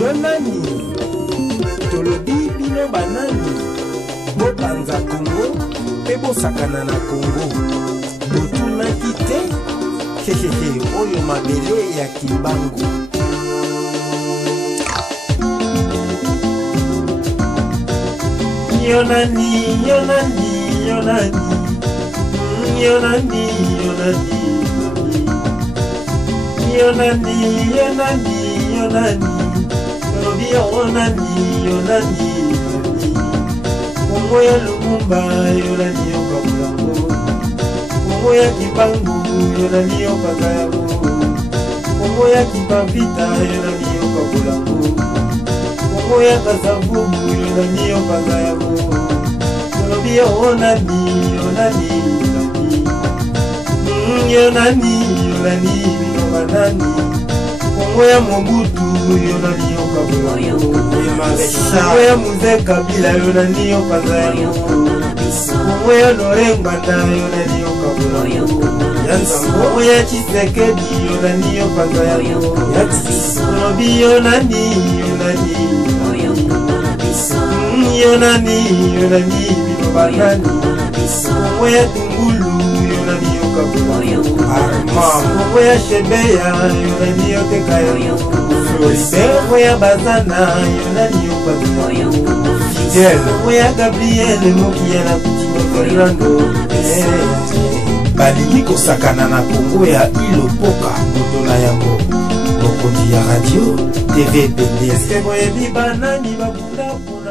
Yonani tolobi bino banani bopanza Congo pe bosakana na Congo botunaki te hehehe oyo mabele ya Kimbangu. Yonani Yonani Yonani Yonani Yonani Yonani Yonani Yonani Yonani Yonani Kongo ya Lumumba Yonani Okabulango Kongo ya Kimbangu Yonani Okazayango Kongo ya Kimpavita Yonani Okabulango Kongo ya Kasavubu Yonani Okazayango Yonani Yonani Yonani Yonani Yonani Binobanani Kongo ya Mobutu Yonani Okabulango Kongo ya Mzee Kabila Yonani Okazayango Kongo ya Lorengwanda Yonani Okabulango Kongo ya Tshisekedi Yonani Okazayango Yonani Yonani Yonani Yonani Binobanani Kongo ya Tungulu Yonani Okabulango Kongo ya Shebeya Yonani Otekayango Kongo ya Bazana Yonani Okabulango Kongo ya Gabriel Mokia na Kutino Fernando balingi kosakana na Kongo ya Ilopoka moto na yango mokonzi ya radio TV Pendezi boyebi banani bakunda mpona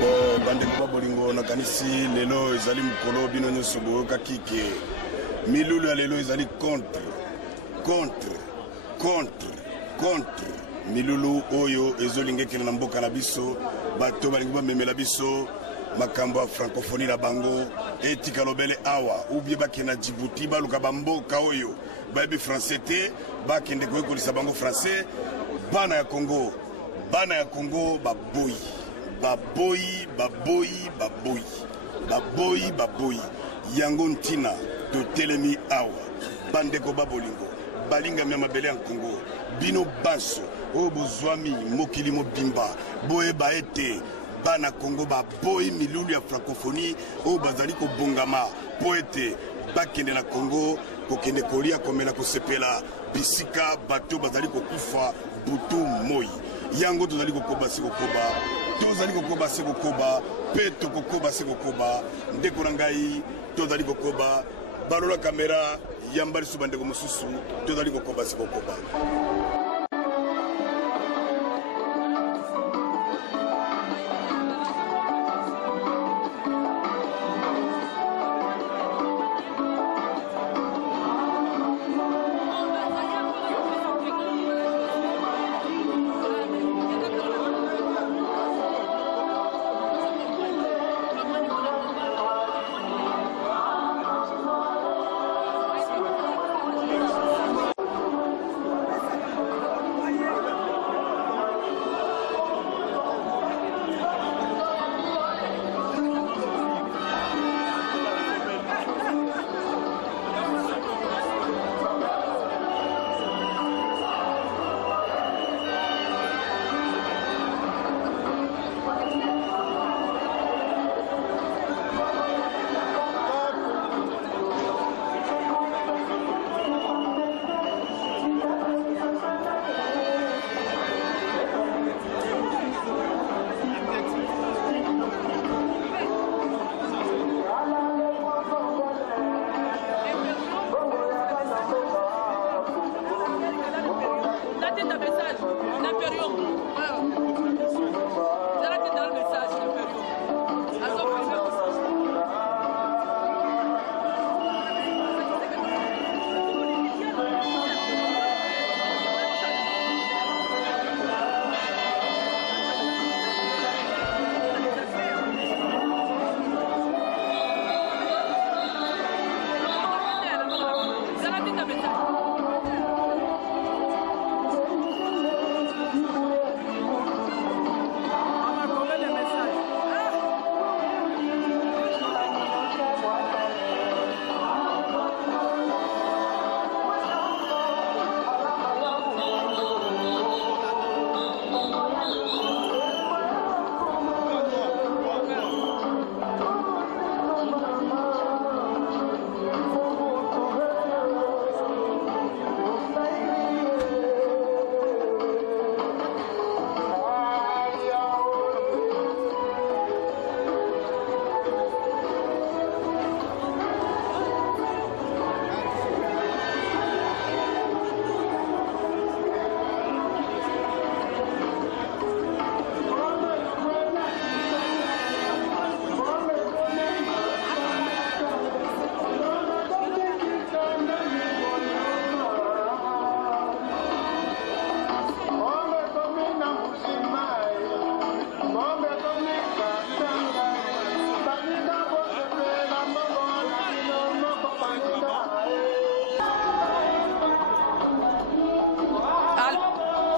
Kongo bandeko bolingo na kanisi lelo ezali mukolo bino nyonso boyoka kike milulu ya lelo ezali contre milulu oyo ezolingekela na mboka na biso bato balingi bamemela biso makambo ya francophonie na bango etika lobele awa ubie bakena Djibouti baluka bamboka oyo bayebi français te bakende koyekolisa bango français bana ya Congo baboyi yango ntina totelemi awa bandeko babolingo balinga mya mabele ya Congo bino baso oyo bozwami mokili mobimba boyeba ete bana Congo baboyi milulu ya francophonie oyo bazali kobongama po ete bakende na Congo kokende kolia komela kosepela bisika bato bazali kokufa butu moi yango tozali kokoba sekokoba tozali kokoba sekokoba pe tokokoba sekokoba ndeko na ngai tozali kokoba balola kamera yambali subandeko mosusu tozali kokoba sekokoba.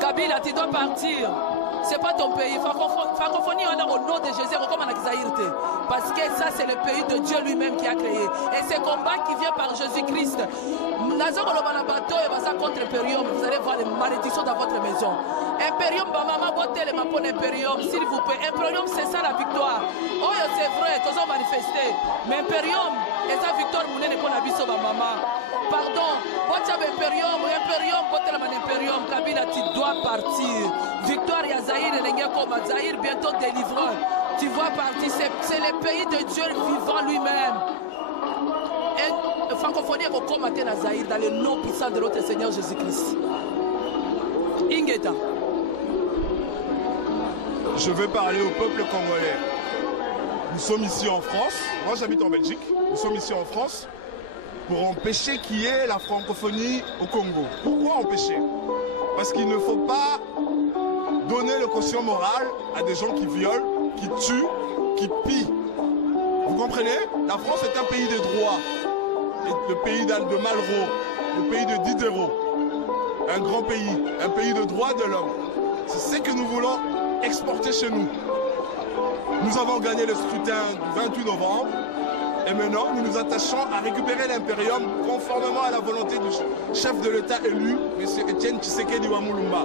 Kabila, tu dois partir. C'est pas ton pays. Francophonie, on a au nom de Jésus, comme on a Zaïrte. Parce que ça, c'est le pays de Dieu lui-même qui a créé. Et ce combat qui vient par Jésus-Christ. Contre Imperium, vous allez voir les malédictions dans votre maison. Imperium, maman, Imperium, s'il vous plaît. Imperium, c'est ça la victoire. Oh, c'est vrai, tous ont manifesté. Mais Imperium, et sa victoire, vous n'avez pas vu maman. Pardon, Imperium, Kabila, tu dois partir. Victoire, Yazaïr, et Zahir, bientôt délivreur. Tu vas partir, c'est le pays de Dieu vivant lui-même. Et francophonie est combattre à Zahir dans le nom puissant de notre Seigneur Jésus-Christ. Ingeta. Je veux parler au peuple congolais. Nous sommes ici en France. Moi, j'habite en Belgique. Nous sommes ici en France pour empêcher qu'il y ait la francophonie au Congo. Pourquoi empêcher? Parce qu'il ne faut pas donner le caution moral à des gens qui violent, qui tuent, qui pillent. Vous comprenez? La France est un pays de droit. Le pays de Malraux, le pays de Diderot. Un grand pays, un pays de droits de l'homme. C'est ce que nous voulons exporter chez nous. Nous avons gagné le scrutin du 28 novembre et maintenant nous nous attachons à récupérer l'impérium conformément à la volonté du chef de l'État élu, M. Etienne Tshisekedi Wamulumba.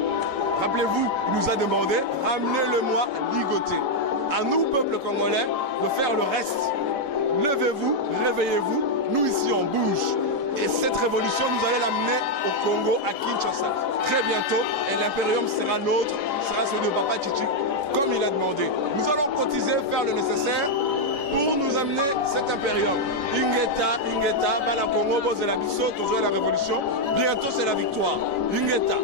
Rappelez-vous, il nous a demandé, ramenez-le-moi ligoté. À nous, peuple congolais, de faire le reste. Levez-vous, réveillez-vous nous ici on bouge. Et cette révolution, nous allons l'amener au Congo, à Kinshasa, très bientôt. Et l'impérium sera nôtre, sera celui de Papa Chichi, comme il a demandé. Nous allons cotiser, faire le nécessaire pour nous amener cet impérium. Ingeta, Bala Congo, Bozelabiso, toujours la révolution. Bientôt c'est la victoire. Ingeta.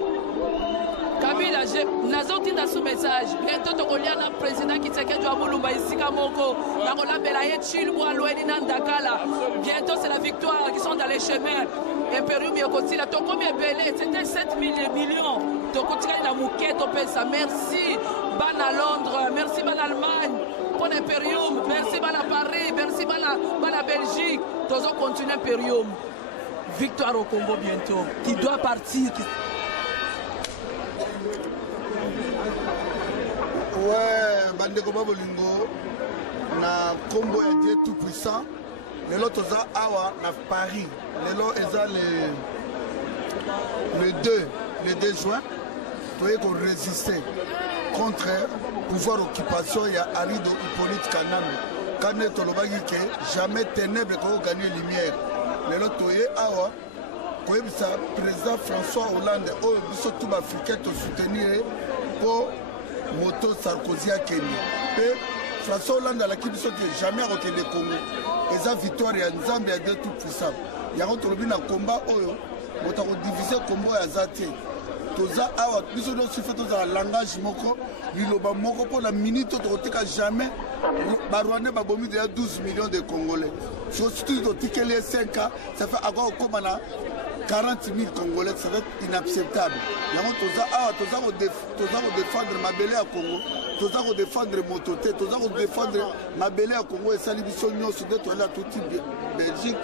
Kabila, nazotinda sous message. Bientôt tokolia na président qui tseke jwa mulumba isika moko. Na kolambela ye chilwa loeni na ndakala. Bientôt c'est la victoire qui sont dans les chemins. Imperium yokotila tokomi ebele, c'était 7 millions. Tokotika na muketo pesa. Merci bana Londres, merci bana Allemagne. Pour l'Imperium, merci bana Paris, merci bana Belgique. Tozo continue Imperium. Victoire au Congo bientôt. Qui doit partir. Ouais, Bandeko Babolingo, na Congo est Dieu tout puissant. Les autres awa na Paris. Les autres le 2 juin, tu es qu'on résistait contre pouvoir occupation. Il y a Arido Hippolyte Kaname. Quand on a dit que jamais ténèbres qu'on gagner lumière. Les autres awa, quand le président François Hollande, tout africain te soutenir pour moto Sarkozy a Kenya. Et François Hollande a l'équipe qui jamais arrêté le Congo. Et sa victoire est en Zambie à deux tout puissants. Il y a un combat oyo, on a divisé le combat à Zate. Toza awa, nous avons fait un langage moko, liloba moko pour la minute tu jamais. Barouane babomi déjà 12 millions de Congolais. Surtout tu les 5 ans, ça fait encore comme 40 000 Congolais, ça va être inacceptable. Toza défendre Mabélé à Congo, Toza défendre Mototé, Toza défendre Mabélé à Congo et Salibisson Nyos, deux toilettes tout type Belgique,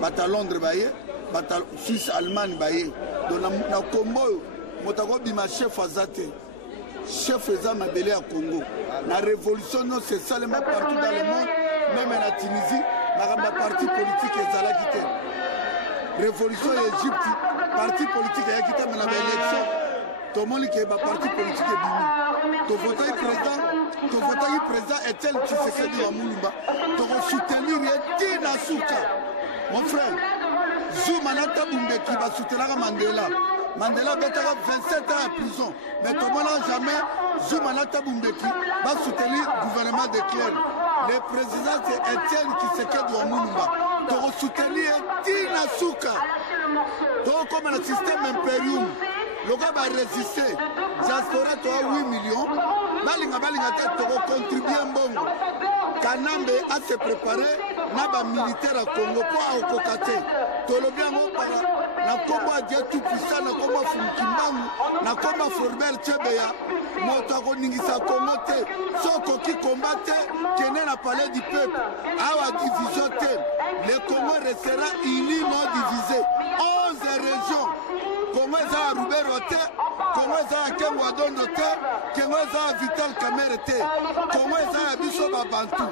bata Londres baye, bata Suisse, Allemagne baye. Donc na Congo, Motago bima chef azate. Chef Eza Mabélé à Congo. La révolution, c'est ça, même partout dans le monde, même en Tunisie, la parti politique est à la quitter. Révolution Égypte, parti politique est à quitter, mais la élection, tout le monde qui est parti politique est bini. Ton votant président est tel qui se fait de la Moulumba. Ton soutenir est Tina Souka. Mon frère, Zoumanata Bumbeki va soutenir Mandela. Mandela betara 27 ans en prison. Mais tout le monde n'a jamais Zoumanata Bumbeki va soutenir le gouvernement de Claire. Le président c'est Etienne Tshisekedi wa Mulumba. Pour soutenir Tina Souka. Donc comme le système impérium, le gars va résister. Diaspora tu as 8 millions. Balinga tête pour contribuer bon. Kanambe a se préparé. Naba militaire à Congo pour Okokate. Tolobiango para na combat Dieu tout puissant na combat Fumikimbangu na combat Floribert Chebeya moto akoningisa Congo te soko ki combattre kene na palais du peuple awa division te le Congo restera uni non divisé 11 régions Congo za Rubero te Congo za Kengwadondo te Congo za Vital Kamerhe te Congo za biso babantu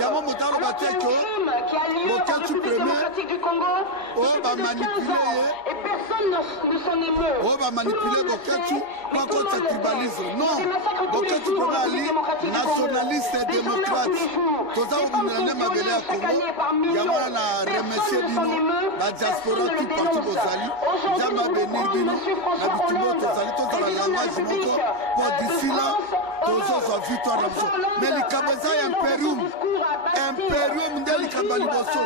yamo motalo bateko Bokachu premier oh ba manipuler et personne ne s'en émeut. Oh va manipuler Bokachu pas contre tribalisme non Bokachu peut aller nationaliste et démocrate toza ubunene mabele ya Congo yamona na remercier bino la diaspora tout partout bozali jama benir bino na bitumo tozali toza la langage moko pour d'ici là tozo sa victoire na biso mais les kabeza imperium ndeli kabali boso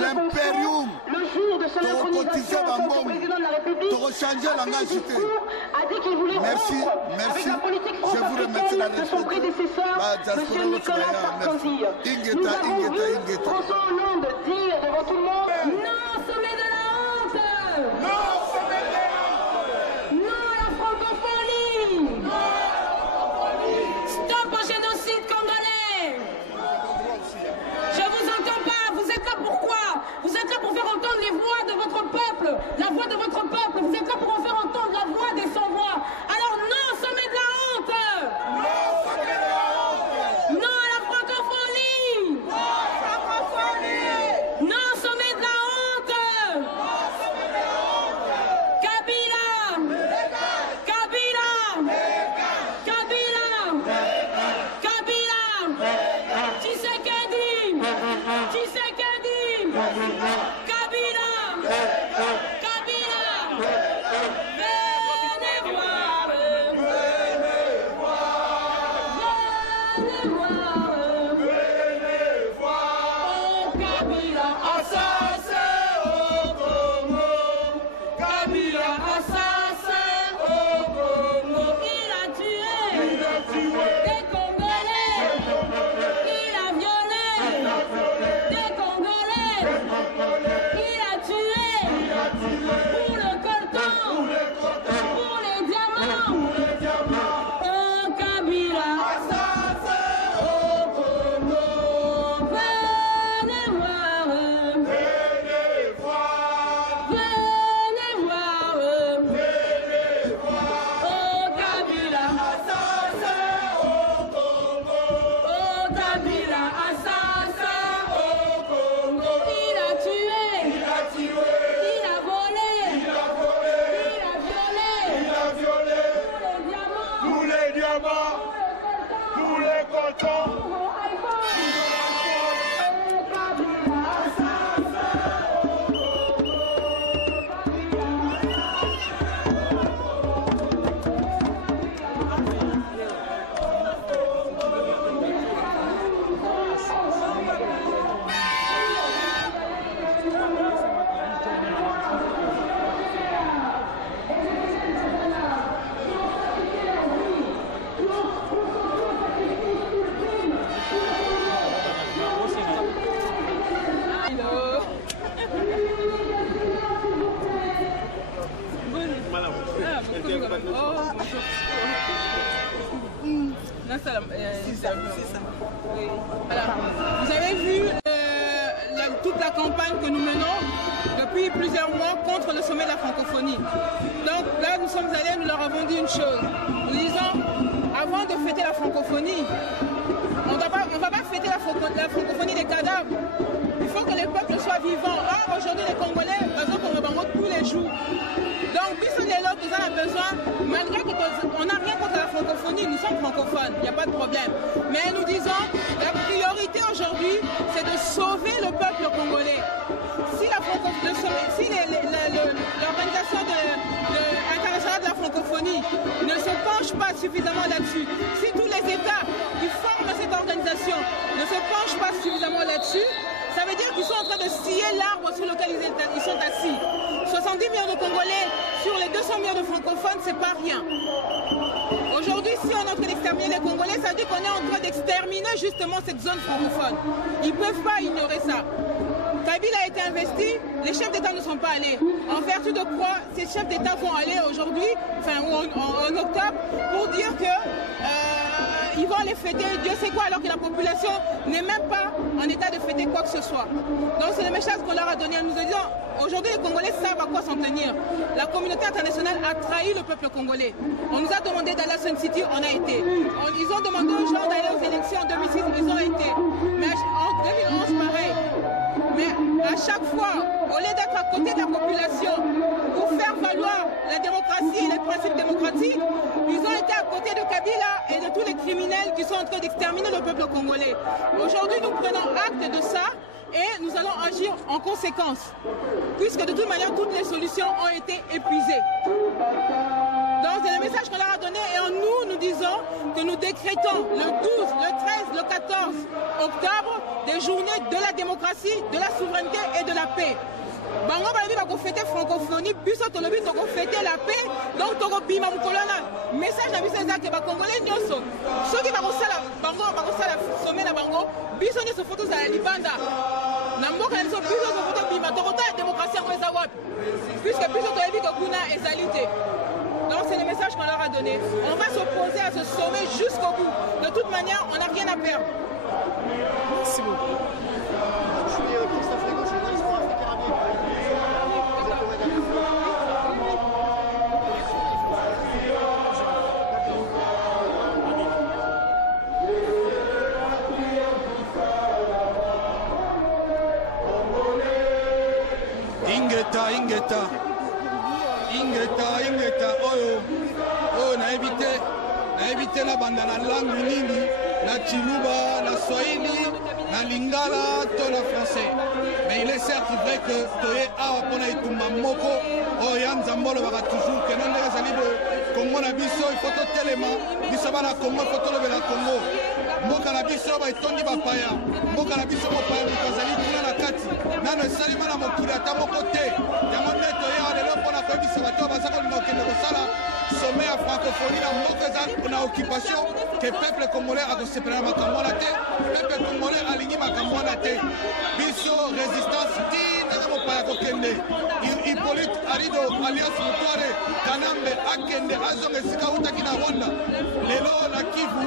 l'imperium Le jour de son cotiser intronisation au président de la République, to changer langage a dit qu'il voulait merci avec la politique je vous remercie la de son prédécesseur, M. Nicolas Sarkozy. Nous François Hollande dire devant tout le monde non, sommet de la honte. Non, sommet de la honte. Non à la francophonie. Stop au génocide congolais. Je vous entends pas, vous êtes là pourquoi? Vous êtes là pour faire entendre les voix de votre peuple, la voix de votre peuple, vous êtes là pour en faire entendre la voix des sans-voix. Alors non, sommet de la honte. Non à la francophonie. Non, francophonie. Vous avez vu toute la campagne que nous menons depuis plusieurs mois contre le sommet de la francophonie. Donc là, nous sommes allés, nous leur avons dit une chose. Nous disons, avant de fêter la francophonie, on ne va pas fêter la francophonie des cadavres. Il faut que les peuples soient vivants. Or, aujourd'hui, les Congolais, tous les jours. Donc, nous avons besoin, malgré qu'on n'a rien contre la francophonie, nous sommes francophones, il n'y a pas de problème. Mais nous disons, la priorité aujourd'hui, c'est de sauver le peuple congolais. Si l'organisation internationale de la francophonie ne se penche pas suffisamment là-dessus, si tous les États qui forment cette organisation ne se penchent pas suffisamment là-dessus, ça veut dire qu'ils sont en train de scier l'arbre sur lequel ils sont assis. 70 millions de Congolais sur les 200 millions de francophones, c'est pas rien. Aujourd'hui, si on est en train d'exterminer les Congolais, ça veut dire qu'on est en train d'exterminer justement cette zone francophone. Ils ne peuvent pas ignorer ça. Kabila a été investi, les chefs d'État ne sont pas allés. En vertu de quoi ces chefs d'État vont aller aujourd'hui, enfin en octobre, pour dire que ils vont aller fêter Dieu sait quoi, alors que la population n'est même pas en état de fêter quoi que ce soit. Donc c'est le message qu'on leur a donné. Nous disons, aujourd'hui les Congolais savent à quoi s'en tenir. La communauté internationale a trahi le peuple congolais. On nous a demandé d'aller à Sun City, on a été. Ils ont demandé aux gens d'aller aux élections en 2006, ils ont été. Mais en 2011, pareil. Mais à chaque fois, au lieu d'être à côté de la population pour faire valoir la démocratie et les principes démocratiques, ils ont été à côté de Kabila et de tous les criminels qui sont en train d'exterminer le peuple congolais. Aujourd'hui, nous prenons acte de ça et nous allons agir en conséquence, puisque de toute manière, toutes les solutions ont été épuisées. Donc c'est le message qu'on leur a donné et en nous disons que nous décrétons le 12, le 13, le 14 octobre des journées de la démocratie, de la souveraineté et de la paix. Bango balobi bako fêter francophonie, biso tolobi toko fêter la paix, donc toko bima mukolana. Message na biso ezake ba congolais nyonso. Soki bako sala bango bako sala sommet na bango, biso nyonso foto za libanda. Na mboka biso biso foto bima toko ta démocratie en eza wapi. Puisque biso toyebi ko kuna ezalité. Donc c'est le message qu'on leur a donné. On va s'opposer à ce sommet jusqu'au bout. De toute manière, on n'a rien à perdre. Merci beaucoup. Je suis Christophe Légo, journaliste pour Afrique Arabique. Ingeta oyo na évité na banda na langue nini na chiluba na swahili na lingala to na français mais il est certes vrai que toye awa pona itumba moko oyo ya nzambe olobaka toujours ke no ndenge ezali boye kongo na biso ifo totelema biso bana kongo ifo tolobela kongo mboka na biso baetondi bapaya mboka na biso mopaya moto azali kuna na kati nano esalima na mokili ata moko te yango nde toyewa lelo mpona koyebisa bato oyo baza kolinga kokende kosala sommet ya francophonie na mboka eza na occupation ke peuple congolais akosepela na makambo wana te peuple congolais alingi makambo wana te biso résistance tinaka mopaya kokende hippolyte arido alias mutware kanambe akende azonga esika utaki na rwanda lelo na kivu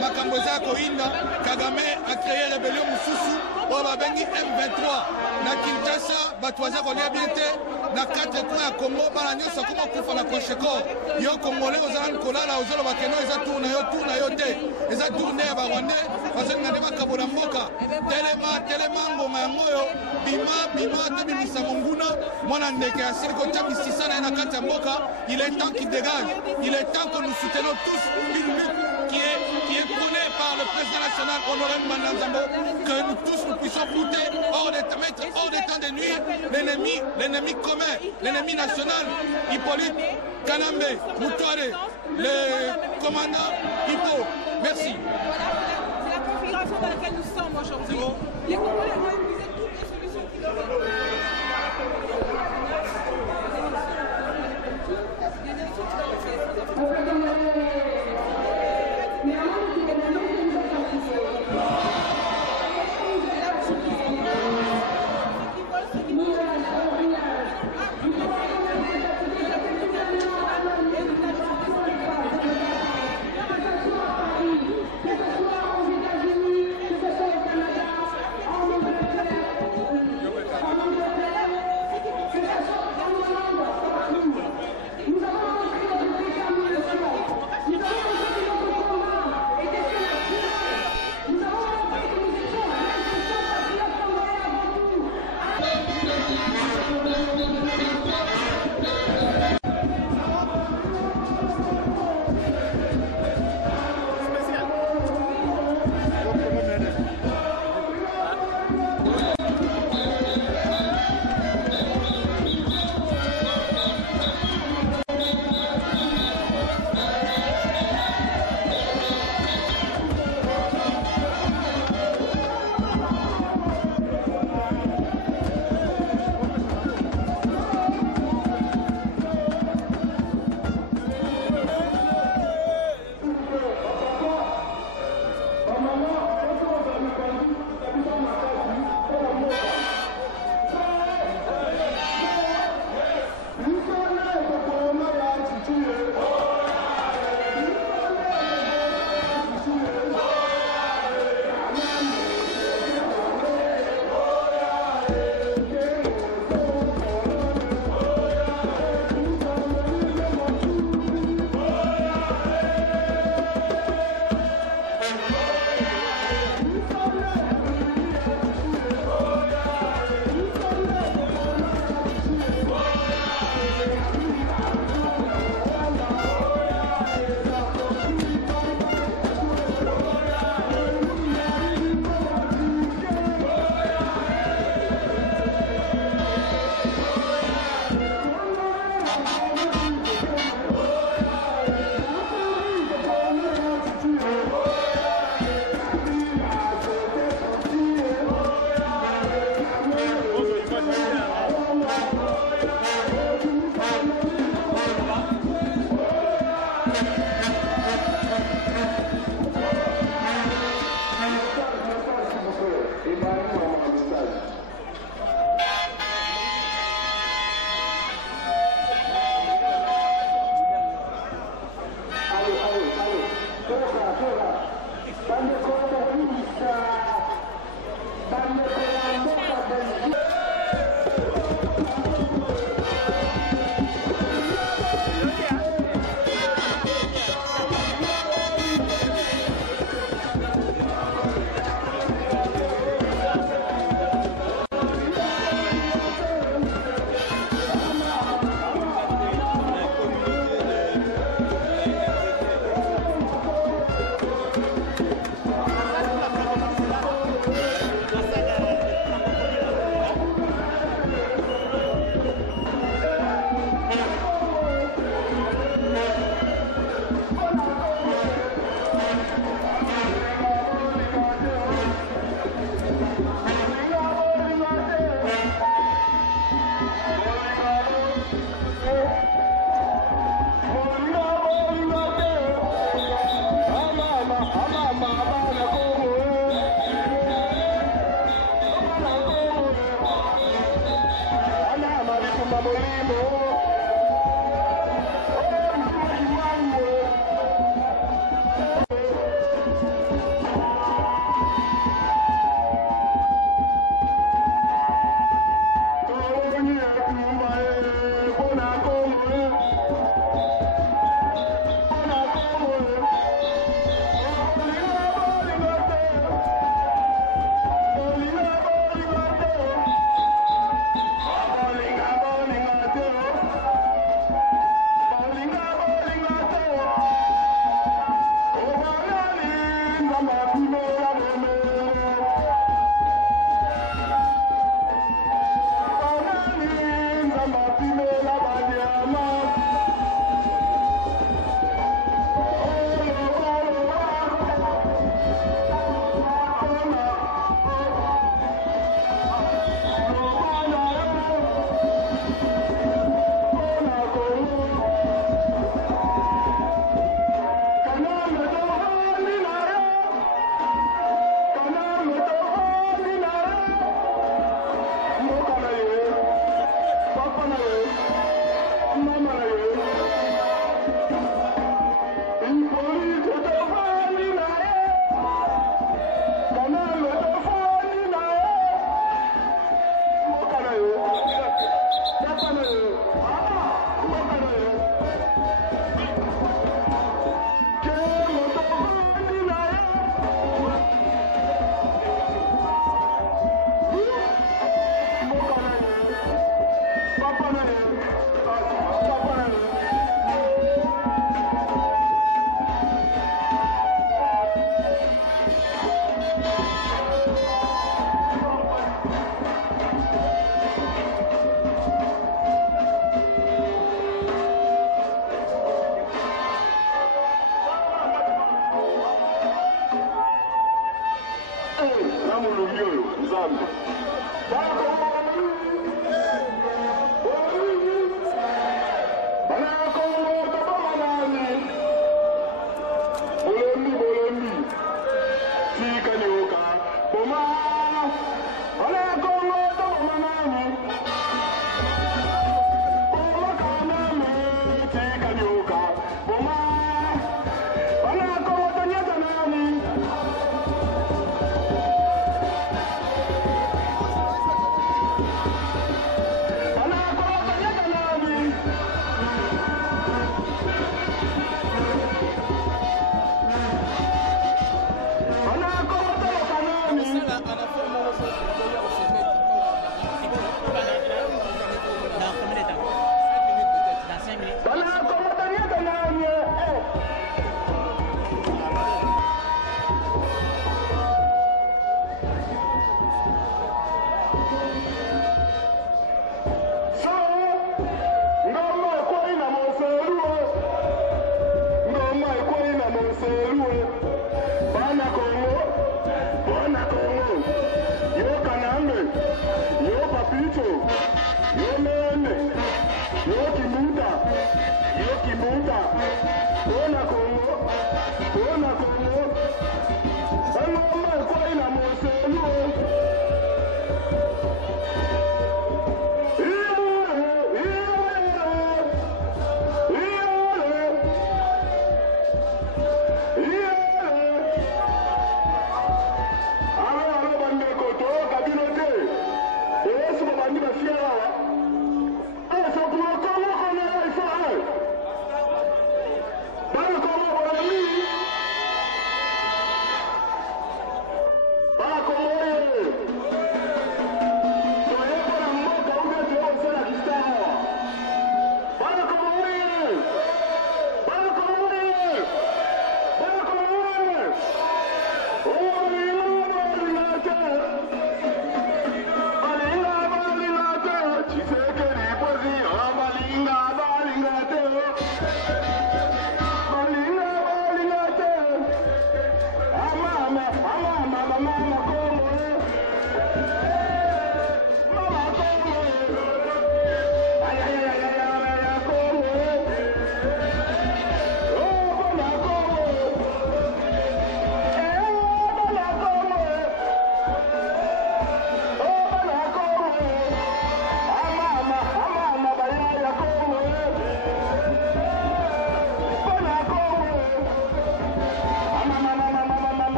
makambo eza ya koyinda kagame akreye rebellion mosusu oyo babengi M23 na Kinshasa bato baza kolia bien te na 4 coin ya Congo bana nyonso akoma kufa na kwashekor yo congolais ozala kolala ozoloba keno eza tour na yo te eza tourne ya barwandais bazolinga nde bakabola mboka telema ngonga yango oyo bima tobimisa monguna mwana ndeke asili kotya bisisa na ye na kati ya mboka il est temps qu'il dégage il est temps que nous soutenons tous une lutte qui est prônée par le président national Honoré Mbanda Nzambo, que nous tous nous puissions mettre hors des temps de nuire l'ennemi commun, l'ennemi national, Hippolyte Kanambe, Mutware, le commandant Hippo. Merci. C'est la configuration dans laquelle nous sommes aujourd'hui. Les Congolais ont épuisé toutes les solutions qui leur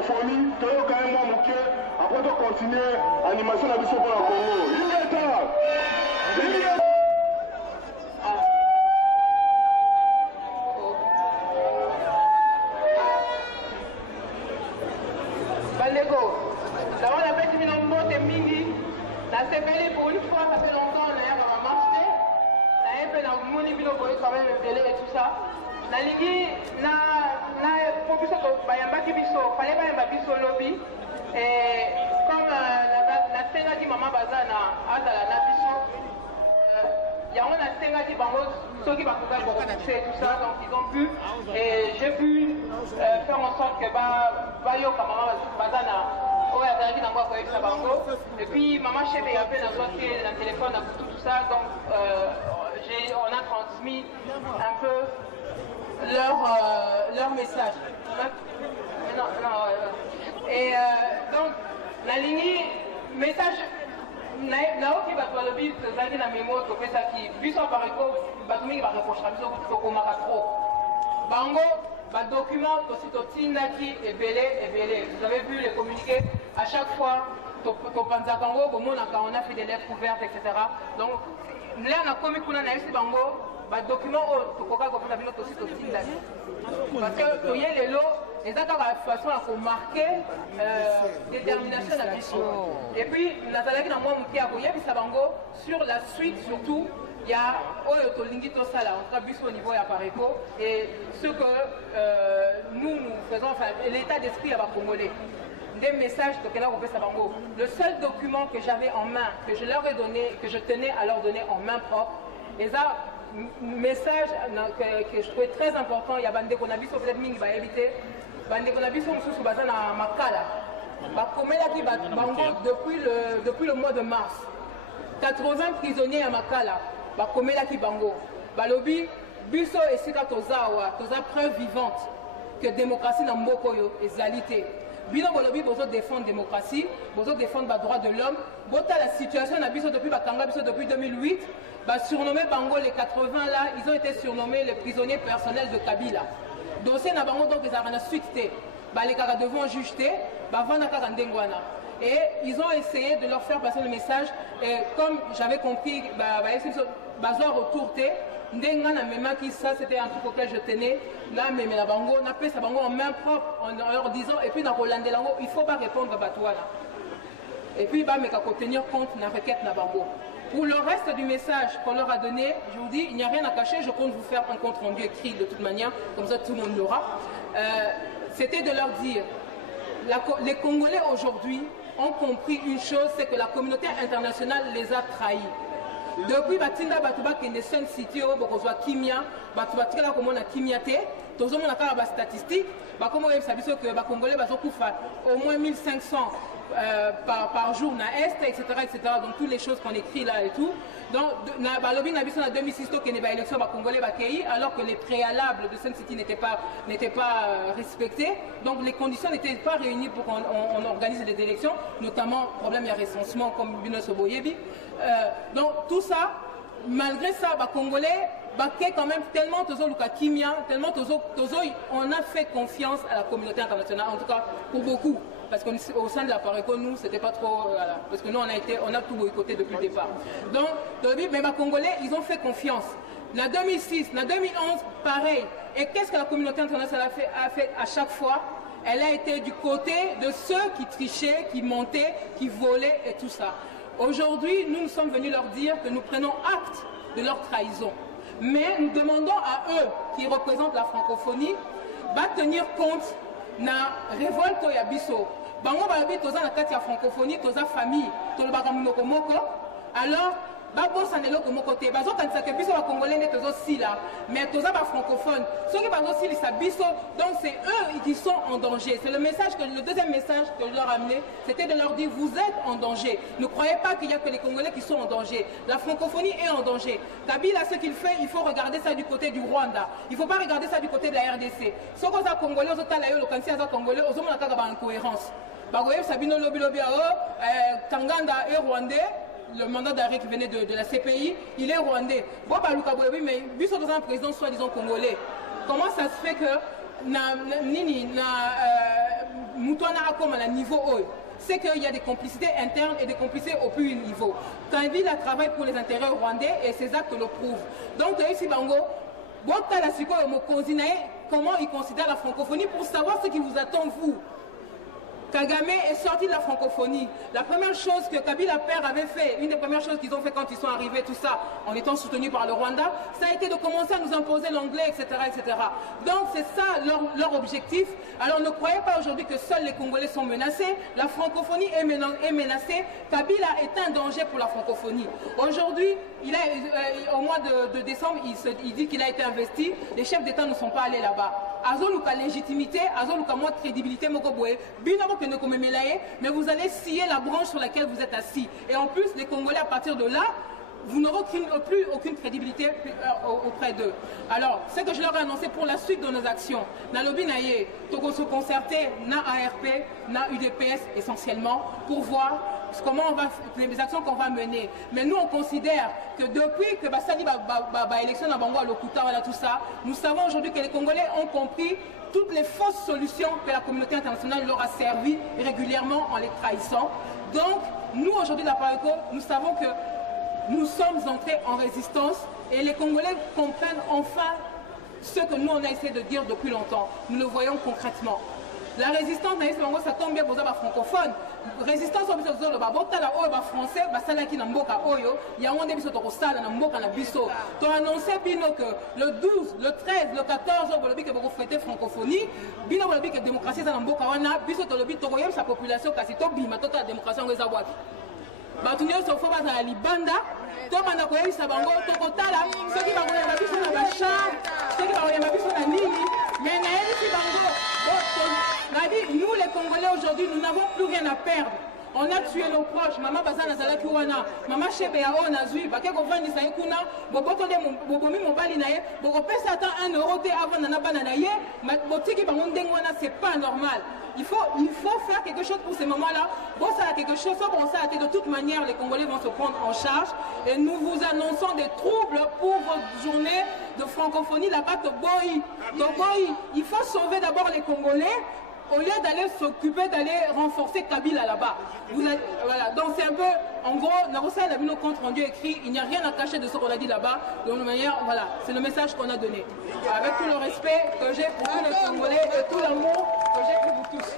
francophonie, Toyo quand même moi mon cœur, après de continuer l'animation de la mission pour la Congo. Bandego, d'abord la bête de Minambo est mingi, la CPL pour une fois, ça fait longtemps, on a marché, on a un peu dans le monde, quand même, le délai et tout ça. Na ligi na popiso to bayamba kibiso fallait bayamba biso lobby et comme na senga di maman bazana azala na biso yango na senga di bango soki bakoka c'est tout ça donc ils ont pu et j'ai pu faire en sorte que bayoka maman bazana oyo azalaki nango akoyebisa bango et puis maman chebe ya pe nazwaki na téléphone na tout ça donc on a transmis un peu leur message. Et donc, la ligne message, naoki batwalobi tozali na mémoire topesaki biso pareko bato mingi bareprochera biso tokomaka trop bango badocument tosi totindaki ebele. Vous avez vu les communiqués à chaque fois topanzaka yango bomonaka on a fait des lettres ouvertes etc. Donc là na komi kuna na yesi bango document parce que toye lelo eza kaka façon à marquer détermination na biso et puis nazalaki na mwa moke ya koyebisa bango sur la suite surtout il y a oyo tolingi tosala en tout cas biso au niveau ya Pareco et ce que nous faisons enfin l'état d'esprit ya bacongolais des messages le seul document que j'avais en main que je leur ai donné que je tenais à leur donner en main propre et ça message que je trouvais très important, il y a Bande Konabiso peut-être mingi va éviter. Bande Konabiso mususu baza na makala. Ba komela ki bango depuis le mois de mars. 80 prisonniers à makala. Ba komela ki bango. Balobi biso esika tozawa, toza preuve vivante que démocratie na mboko yo ezalité. Bino bolobi bozo défendre démocratie, bozo défendre le droit de l'homme. Bota la situation na biso depuis bakanga biso depuis 2008. Surnommés Bango les 80 là, ils ont été surnommés les prisonniers personnels de Kabila. Dossier na Bango donc ils ont suite les cas devant juge et ils ont essayé de leur faire passer le message et comme j'avais compris retour ça c'était un truc auquel je tenais là mais la Bango n'a pas sa Bango en main propre en leur disant et puis dans Hollande il faut pas répondre à Batouana et puis mais tenir compte de la requête na Bango. Pour le reste du message qu'on leur a donné, je vous dis, il n'y a rien à cacher, je compte vous faire un compte rendu écrit de toute manière, comme ça tout le monde l'aura. C'était de leur dire, les Congolais aujourd'hui ont compris une chose, c'est que la communauté internationale les a trahis. Depuis Batinda Batouba qui est Sun City, Bokozwa Kimia, Batouba Tika comme on a Kimiate, tous les gens ont des statistiques, comme on a vu que les Congolais ont au moins 1500 par jour na Est, etc., etc. Donc toutes les choses qu'on écrit là et tout. Donc, Balobi n'a vu en 2006 qu'il y a une élection congolais alors que les préalables de Sun City n'étaient pas respectés. Donc les conditions n'étaient pas réunies pour qu'on organise les élections, notamment problème de recensement comme Bino Soboyebi. Donc tout ça, malgré ça, les Congolais, quand même tellement tellement on a fait confiance à la communauté internationale, en tout cas pour beaucoup. Parce qu'au sein de la Pareco, nous, c'était pas trop... Voilà, parce que nous, on a tout boycotté depuis le départ. Donc, mais les Congolais, ils ont fait confiance. En 2006, en 2011, pareil. Et qu'est-ce que la communauté internationale a fait à chaque fois? Elle a été du côté de ceux qui trichaient, qui montaient, qui volaient et tout ça. Aujourd'hui, nous sommes venus leur dire que nous prenons acte de leur trahison. Mais nous demandons à eux, qui représentent la francophonie, de tenir compte de la révolte de Yabiso. Bango balobi toza na kati ya francophonie toza famille tolobaka munoko moko alors babosana eloko moko te bazokanisa ke biso bacongolais nde tozosila mais toza bafrancophone soki bazosilisa biso donc c'est eux qui sont en danger. C'est le deuxième message que je leur ai amené, c'était de leur dire vous êtes en danger, ne croyez pas qu'il n'y a que les Congolais qui sont en danger, la francophonie est en danger. Kabila, ce qu'il fait, il faut regarder ça du côté du Rwanda, il ne faut pas regarder ça du côté de la RDC. Ce qu'on a Congolais, on a le Kansi à Congolais, on a incohérence. Bagoyev Sabino Lobi Tanganda est rwandais, le mandat d'arrêt qui venait de la CPI, il est rwandais. Bon, mais vu que dans un président soi-disant congolais, comment ça se fait que Moutouana a comme à niveau haut. C'est qu'il y a des complicités internes et des complicités au plus haut niveau. Kabila travaille pour les intérêts rwandais et ses actes le prouvent. Donc, ici, Bango, comment il considère la francophonie pour savoir ce qui vous attend, vous. Kagame est sorti de la francophonie. La première chose que Kabila père avait fait, une des premières choses qu'ils ont fait quand ils sont arrivés, tout ça, en étant soutenus par le Rwanda, ça a été de commencer à nous imposer l'anglais, etc., etc. Donc c'est ça leur objectif. Alors ne croyez pas aujourd'hui que seuls les Congolais sont menacés. La francophonie est menacée. Kabila est un danger pour la francophonie. Aujourd'hui, au mois de décembre, il dit qu'il a été investi. Les chefs d'État ne sont pas allés là-bas. Azoluka légitimité, azoluka moins crédibilité, mokoboé, binoko que ne komemelaye, mais vous allez scier la branche sur laquelle vous êtes assis. Et en plus, les Congolais, à partir de là, vous n'aurez plus aucune crédibilité auprès d'eux. Alors, ce que je leur ai annoncé pour la suite de nos actions, Nalobi Naye, Togo se concerter, na ARP, na UDPS essentiellement, pour voir comment on va, les actions qu'on va mener. Mais nous, on considère que depuis que Bassali élection à Bango à Lokuta, voilà tout ça, nous savons aujourd'hui que les Congolais ont compris toutes les fausses solutions que la communauté internationale leur a servi régulièrement en les trahissant. Donc, nous, aujourd'hui, la PAECO, nous savons que nous sommes entrés en résistance et les Congolais comprennent enfin ce que nous, on a essayé de dire depuis longtemps. Nous le voyons concrètement. La résistance, ça tombe bien pour les francophones. Résistance, c'est le français, il y a un des biso tu as annoncé que le 12, le 13, le 14, que vous fêtez francophonie, bino que la démocratie est dans le wana, biso sa population, kasi to bima tota la démocratie en réservoir. Batunyo sofo bazala libanda, to banda koyebisa bango tokotala soki bakoyeba biso na bachar, soki bakoyeba biso na nini, mais nayebisi bango. Nous les Congolais aujourd'hui, nous n'avons plus rien à perdre. On a tué nos proches. Maman Bazana Zalaki Wana, Maman Chebea Onazui, Bakeko Vandi Saïkouna, Boboto de Bobomi Mobali Naye, Bokopé Satan 1 euro avant Nanabana Naye, Botiki Bamondengwana, c'est pas normal. Il faut faire quelque chose pour ces moments-là. Bon, ça a quelque chose, bon, ça a été de toute manière, les Congolais vont se prendre en charge. Et nous vous annonçons des troubles pour votre journée de francophonie là-bas, Toboï. Il faut sauver d'abord les Congolais. Au lieu d'aller s'occuper, d'aller renforcer Kabila là-bas. Voilà, donc c'est un peu, en gros, Narosa a vu nos comptes rendus écrits, il n'y a rien à cacher de ce qu'on a dit là-bas. De toute manière, voilà, c'est le message qu'on a donné. Avec tout le respect que j'ai pour tous les Congolais et tout l'amour que j'ai pour vous tous.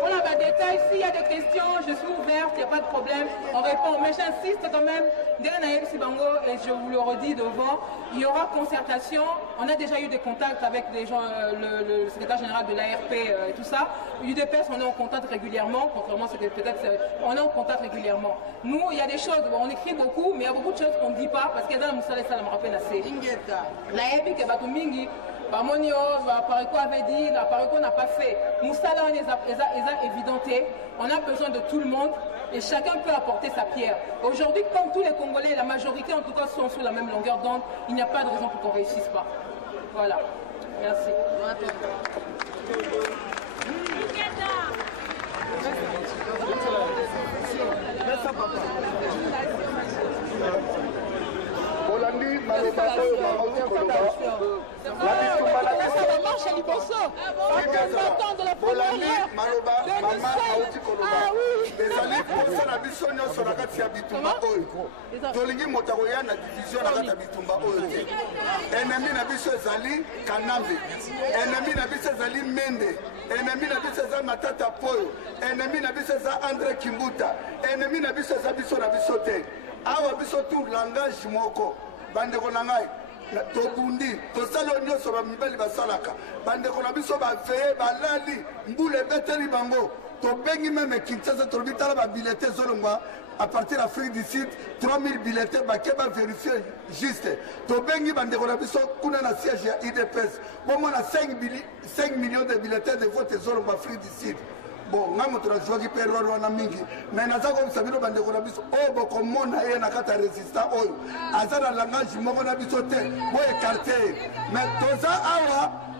Voilà, bah, détail, s'il y a des questions, je suis ouverte, il n'y a pas de problème, on répond. Mais j'insiste quand même, dès Naïb Sibango, et je vous le redis devant, il y aura concertation. On a déjà eu des contacts avec des gens, le secrétaire général de l'ARP et tout ça. UDPS, on est en contact régulièrement, contrairement à ce que peut-être on est en contact régulièrement. Nous, il y a des choses, on écrit beaucoup, mais il y a beaucoup de choses qu'on ne dit pas parce qu'il y a dans la Moussala, ça me rappelle assez. L'ARP qui est Batumingi, Bamonio, la Pareco avait dit, la Pareco n'a pas fait. Moussala, on les a évidentés. On a besoin de tout le monde et chacun peut apporter sa pierre. Aujourd'hui, comme tous les Congolais, la majorité en tout cas sont sur la même longueur d'onde, il n'y a pas de raison pour qu'on ne réussisse pas. Voilà. Merci. Bolandi maloba oyo bauti koloba Bolandi maloba mama auti koloba ezali posa na biso nyonso na kati ya bitumba oyo tolingi moto akoya na division na kati ya bitumba oyo te. Ennemi na biso ezali Kanambe, ennemi na biso ezali Mende, ennemi na biso eza Matata Poyo, ennemi na biso eza André Kimbuta, ennemi na biso eza biso na biso te. Awa biso tout langage moko bandeko na ngai tobundi tosala nyonso bamibali basalaka bandeko na biso baveye balali mbula ebeteli bango tobengi meme Kinshasa tolobi tala babilete ezolongwa à partir de l'Afrique du Sud 3000 bulletins baké ba vérifier juste tobengi bandeko na biso kuna na siège ya IDPS bomona 5 millions de bulletins de vote ezolongwa Afrique du Sud. Bon, nga moto na jouaki pe roi wana mingi mais naza ko sabino bandeko na biso o boko mona ye na kata résistant oyo aza na langage moko na biso te bo écarté mais toza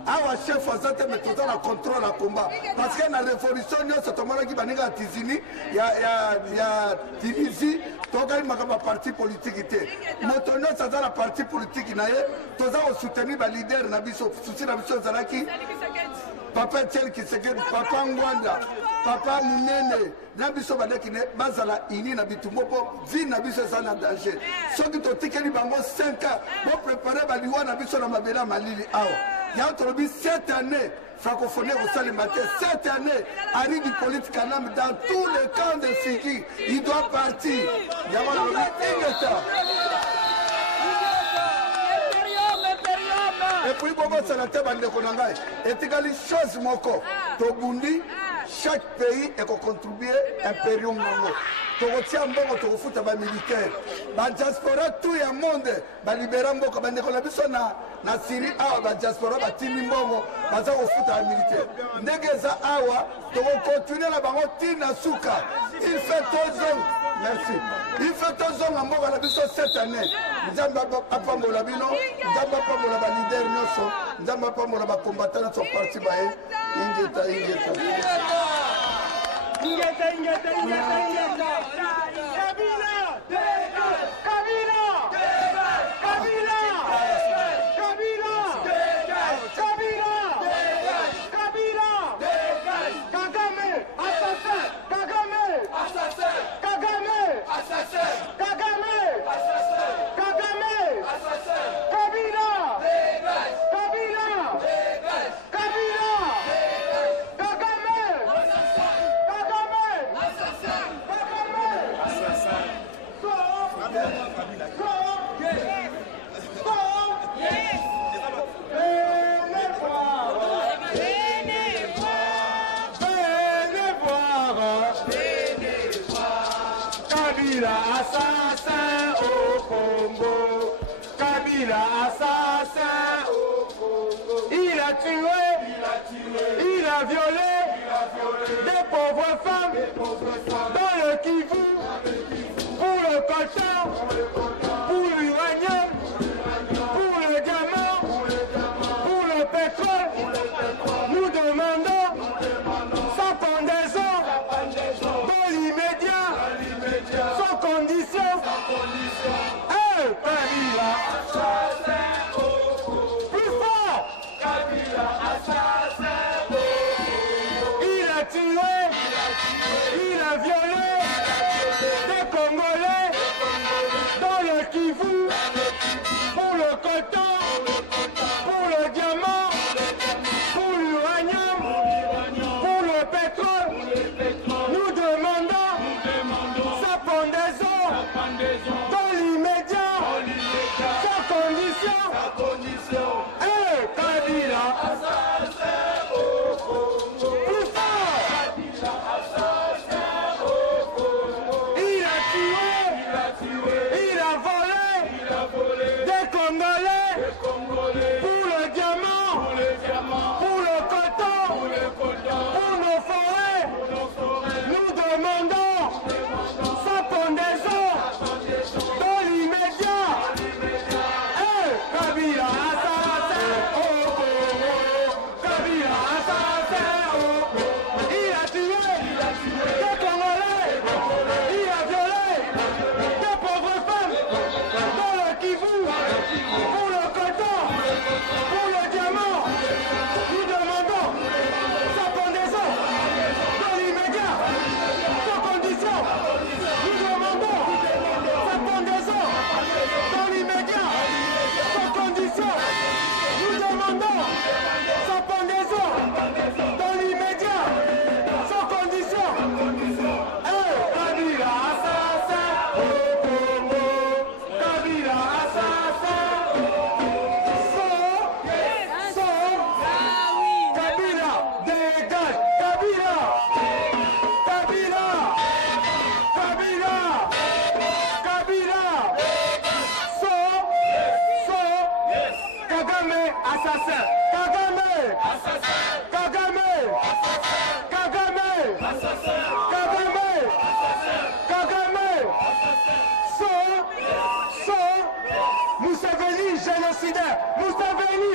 awa chef azate mais toza na contrôle na combat parce que na révolution nyonso tomonaki baninga Tizini ya Tunisie tokai makaba parti politique te moto nyonso aza na parti politique na ye toza ko soutenir ba leader na biso souci na biso zalaki papa Etienne Tshisekedi, papa Ngwanda, papa Munene, na biso badekine bazala ini na bitumbo po vie na biso eza na danger. Soki totikeli bango 5 ans, bo préparer baliwa na biso na mabela malili awa. Ya tolobi cette année, francophonie au Salimate, cette année, Ari du politique anam dans tous les camps de Figi, il doit partir. Yama tolobi ingeta. Et puis, bon, c'est la tête de Konangai. Et également, chose moko. Tobundi, chaque pays est contribué un période mongo. Togotia mbongo, togofuta ba militaire. Ba diaspora tout le monde, ba libéra mboko, ba ndeko na biso na Syrie awa ba diaspora ba timi mbongo, ba za kofuta ba militaire. Ndegeza awa, togo continuer la bango tina suka. Il fait 2 ans. Merci. Il fait 2 ans à mort à la biso cette année. Nzamba apambola bino, nzamba apambola ba leader nyonso, nzamba apambola ba combattants sont partis bae. Ingeta. Assassin au Congo, Kabila assassin au Congo. Il a tué, il a violé des pauvres femmes dans le Kivu, pour le coltan, pour l'uranium, pour le diamant, pour le pétrole. Nous demandons sa pendaison dans l'immédiat, sans condition. Kabila assassin au Congo. Plus fort. Kabila assassin au Congo. Il a tué, il a violé des Congolais dans le Kivu, pour le coton, pour le diamant, pour l'uranium, pour le pétrole. Nous demandons sa pendaison dans l'immédiat, sans condition. Kabila assassin au Congo. Plus fort. Kabila assassin au Congo. Il a tué, il a volé des Congolais pour le diamant, pour le coton, pour nos forêts. Nous demandons sa pendaison dans l'immédiat. Kabila assassin au Congo. Kabila assassin au Congo. Il a tué des Congolais. Il a violé des pauvres femmes dans le Kivu, pour le coton, pour le diamant. Nous demandons sa pendaison dans l'immédiat, sans condition. Nous demandons sa pendaison dans l'immédiat, sans condition. Nous demandons sa pendaison dans l'immédiat, sans condition. Kabila assassin au Congo. Kabila assassin Kabila dégage. Kabila Kagame assassin. Kagame Museveni génocidaire. Museveni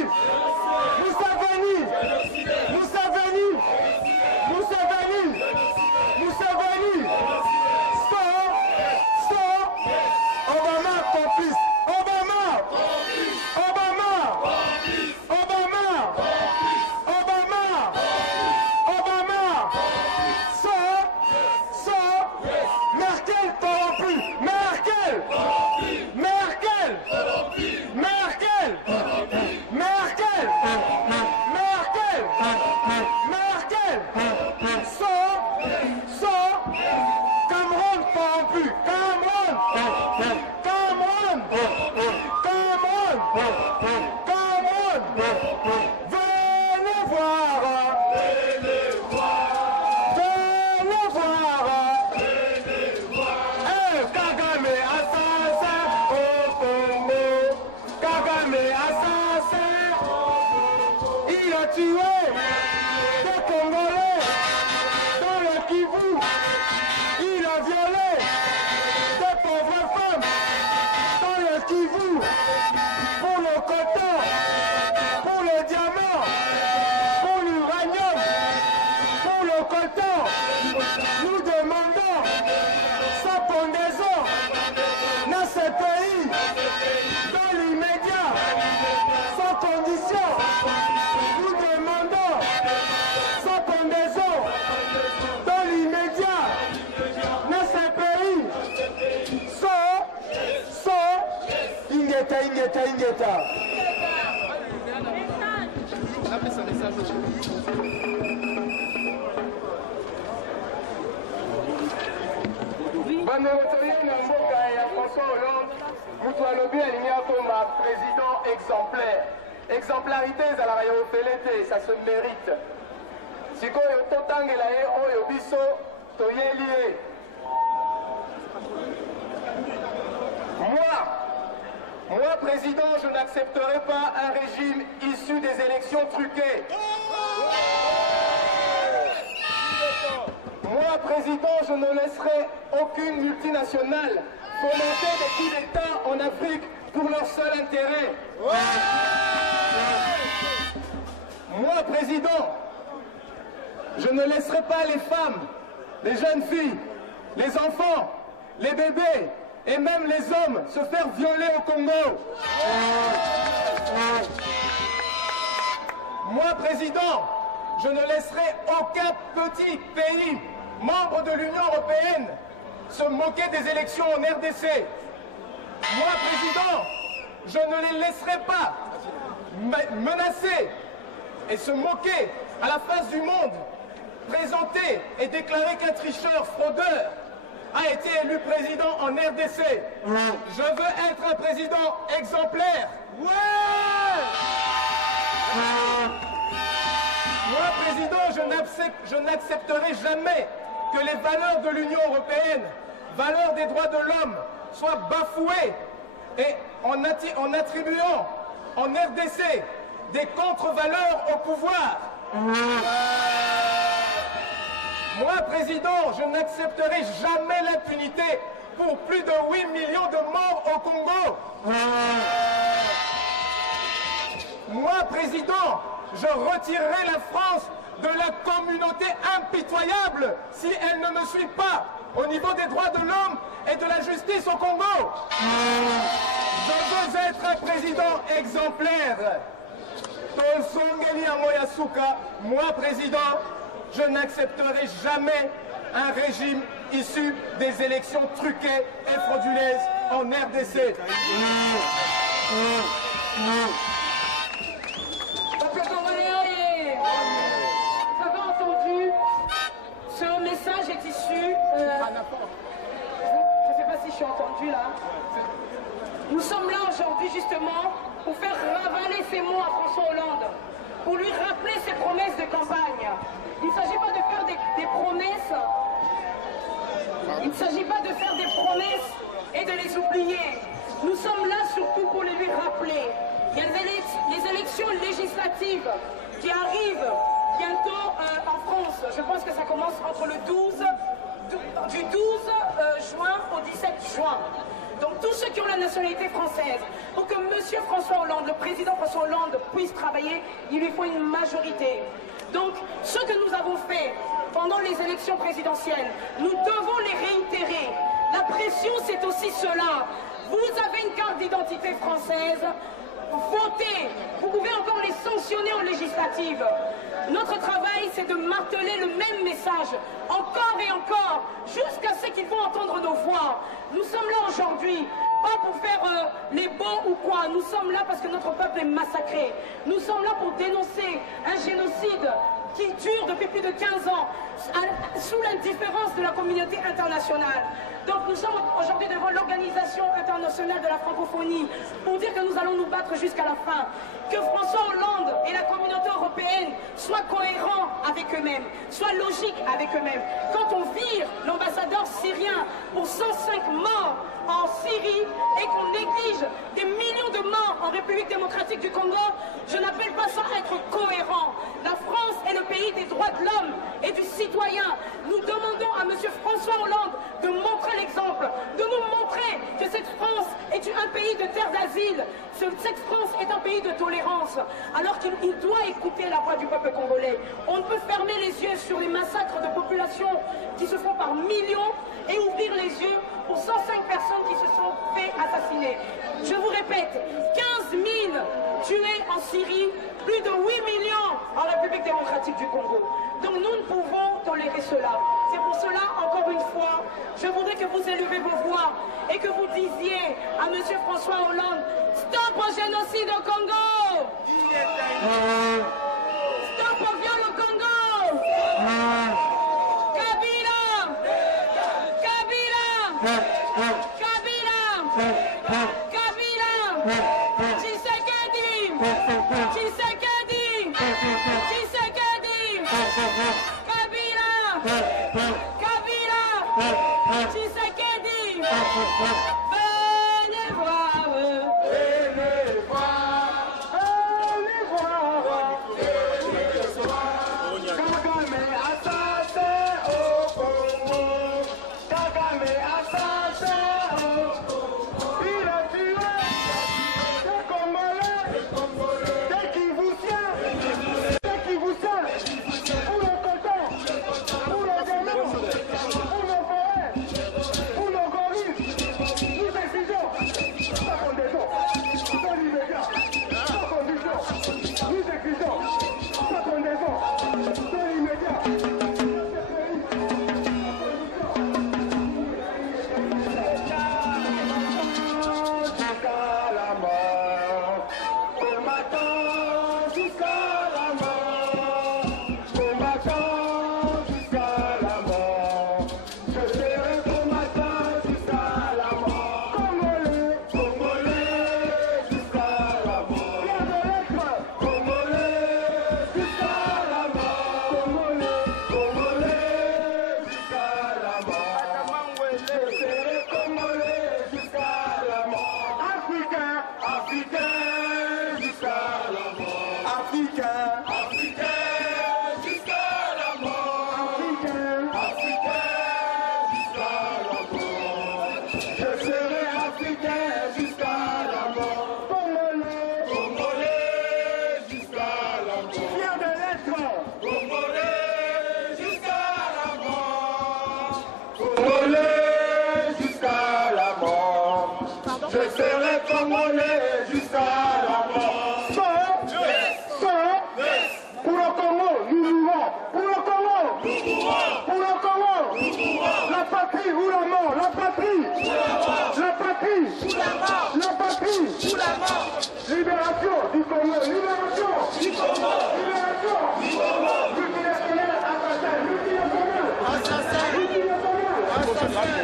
Obama complice. Obama Lokoto, nous demandons sa pendaison dans ce pays, dans l'immédiat, sans condition. Nous demandons sa pendaison dans l'immédiat, dans ce pays, sans Ingeta. Bandeko na mboka ya François Hollande, mutu alobi alingi akoma président exemplaire. Exemplarité ezalaka ya ofele te, ça se mérite. Sikoyo totangela ye oyo biso toyeli ye. Moi, président, je n'accepterai pas un régime issu des élections truquées. Moi, président, je ne laisserai aucune multinationale fomenter des coups d'État en Afrique pour leur seul intérêt. Moi, président, je ne laisserai pas les femmes, les jeunes filles, les enfants, les bébés et même les hommes se faire violer au Congo. Moi, président, je ne laisserai aucun petit pays membre de l'Union européenne se moquer des élections en RDC. Moi, président, je ne les laisserai pas menacer et se moquer à la face du monde, présenter et déclarer qu'un tricheur fraudeur a été élu président en RDC. Je veux être un président exemplaire. Moi, président, je n'accepterai jamais que les valeurs de l'Union européenne, valeurs des droits de l'homme, soient bafouées et en attribuant en RDC des contre-valeurs au pouvoir. Moi, président, je n'accepterai jamais l'impunité pour plus de 8 millions de morts au Congo. Moi, président, je retirerai la France de la communauté impitoyable si elle ne me suit pas au niveau des droits de l'homme et de la justice au Congo. Je veux être un président exemplaire. Moi, président, je n'accepterai jamais un régime issu des élections truquées et frauduleuses en RDC. Vous avez entendu, ce message est issu... je ne sais pas si je suis entendue là. Nous sommes là aujourd'hui justement pour faire ravaler ces mots à François Hollande, pour lui rappeler ses promesses de campagne. Il ne s'agit pas de faire des promesses. Il ne s'agit pas de faire des promesses et de les oublier. Nous sommes là surtout pour les lui rappeler. Il y a les élections législatives qui arrivent bientôt en France. Je pense que ça commence entre le 12 juin au 17 juin. Donc tous ceux qui ont la nationalité française, pour que M. François Hollande, le président François Hollande, puisse travailler, il lui faut une majorité. Donc ce que nous avons fait pendant les élections présidentielles, nous devons les réitérer. La pression, c'est aussi cela. Vous avez une carte d'identité française, votez. Vous pouvez encore les sanctionner en législative. Notre travail, c'est de marteler le même message, encore et encore, jusqu'à ce qu'ils vont entendre nos voix. Nous sommes là aujourd'hui, pas pour faire les beaux ou quoi. Nous sommes là parce que notre peuple est massacré. Nous sommes là pour dénoncer un génocide qui dure depuis plus de 15 ans, sous l'indifférence de la communauté internationale. Donc nous sommes aujourd'hui devant l'Organisation internationale de la francophonie pour dire que nous allons nous battre jusqu'à la fin. Que François Hollande et la communauté européenne soient cohérents avec eux-mêmes, soient logiques avec eux-mêmes. Quand on vire l'ambassadeur syrien pour 105 morts en Syrie et qu'on néglige des millions de morts en République démocratique du Congo, je n'appelle pas ça être cohérent. La France est le pays des droits de l'homme et du citoyen. Nous demandons à M. François Hollande de montrer l'exemple, de nous montrer que cette France est un pays de terre d'asile. Cette France est un pays de tolérance, alors qu'il doit écouter la voix du peuple congolais. On ne peut fermer les yeux sur les massacres de population qui se font par millions et ouvrir les yeux pour 105 personnes qui se sont fait assassiner. Je vous répète, 15 000 tués en Syrie, plus de 8 millions en République démocratique du Congo. Donc nous ne pouvons tolérer cela. C'est pour cela, encore une fois, je voudrais que vous élevez vos voix et que vous disiez à M. François Hollande, stop au génocide au Congo! Stop au viol au Congo! Kabila! Kabila! Kabila! Kabila! Tshisekedi! Tshisekedi! Tshisekedi! Kabila! Kabila! Tshisekedi! Venez voir! Venez voir! Venez voir! Kagame assassin au Congo! Kagame assassin au Congo! Il a tué des Congolais! Des Kivusiens! Des Kivusiens! Pour le canton! Pour le gamin! Pour nos forêts! Pour nos gorilles! Nous exigeons sa condamnation! Son immédiat! Sans condition! Nous exigeons sa condamnation! Son immédiat! Libération du Congo, libération du Congo, libération du Congo, multinational assassin, multinational assassin, multinational assassin.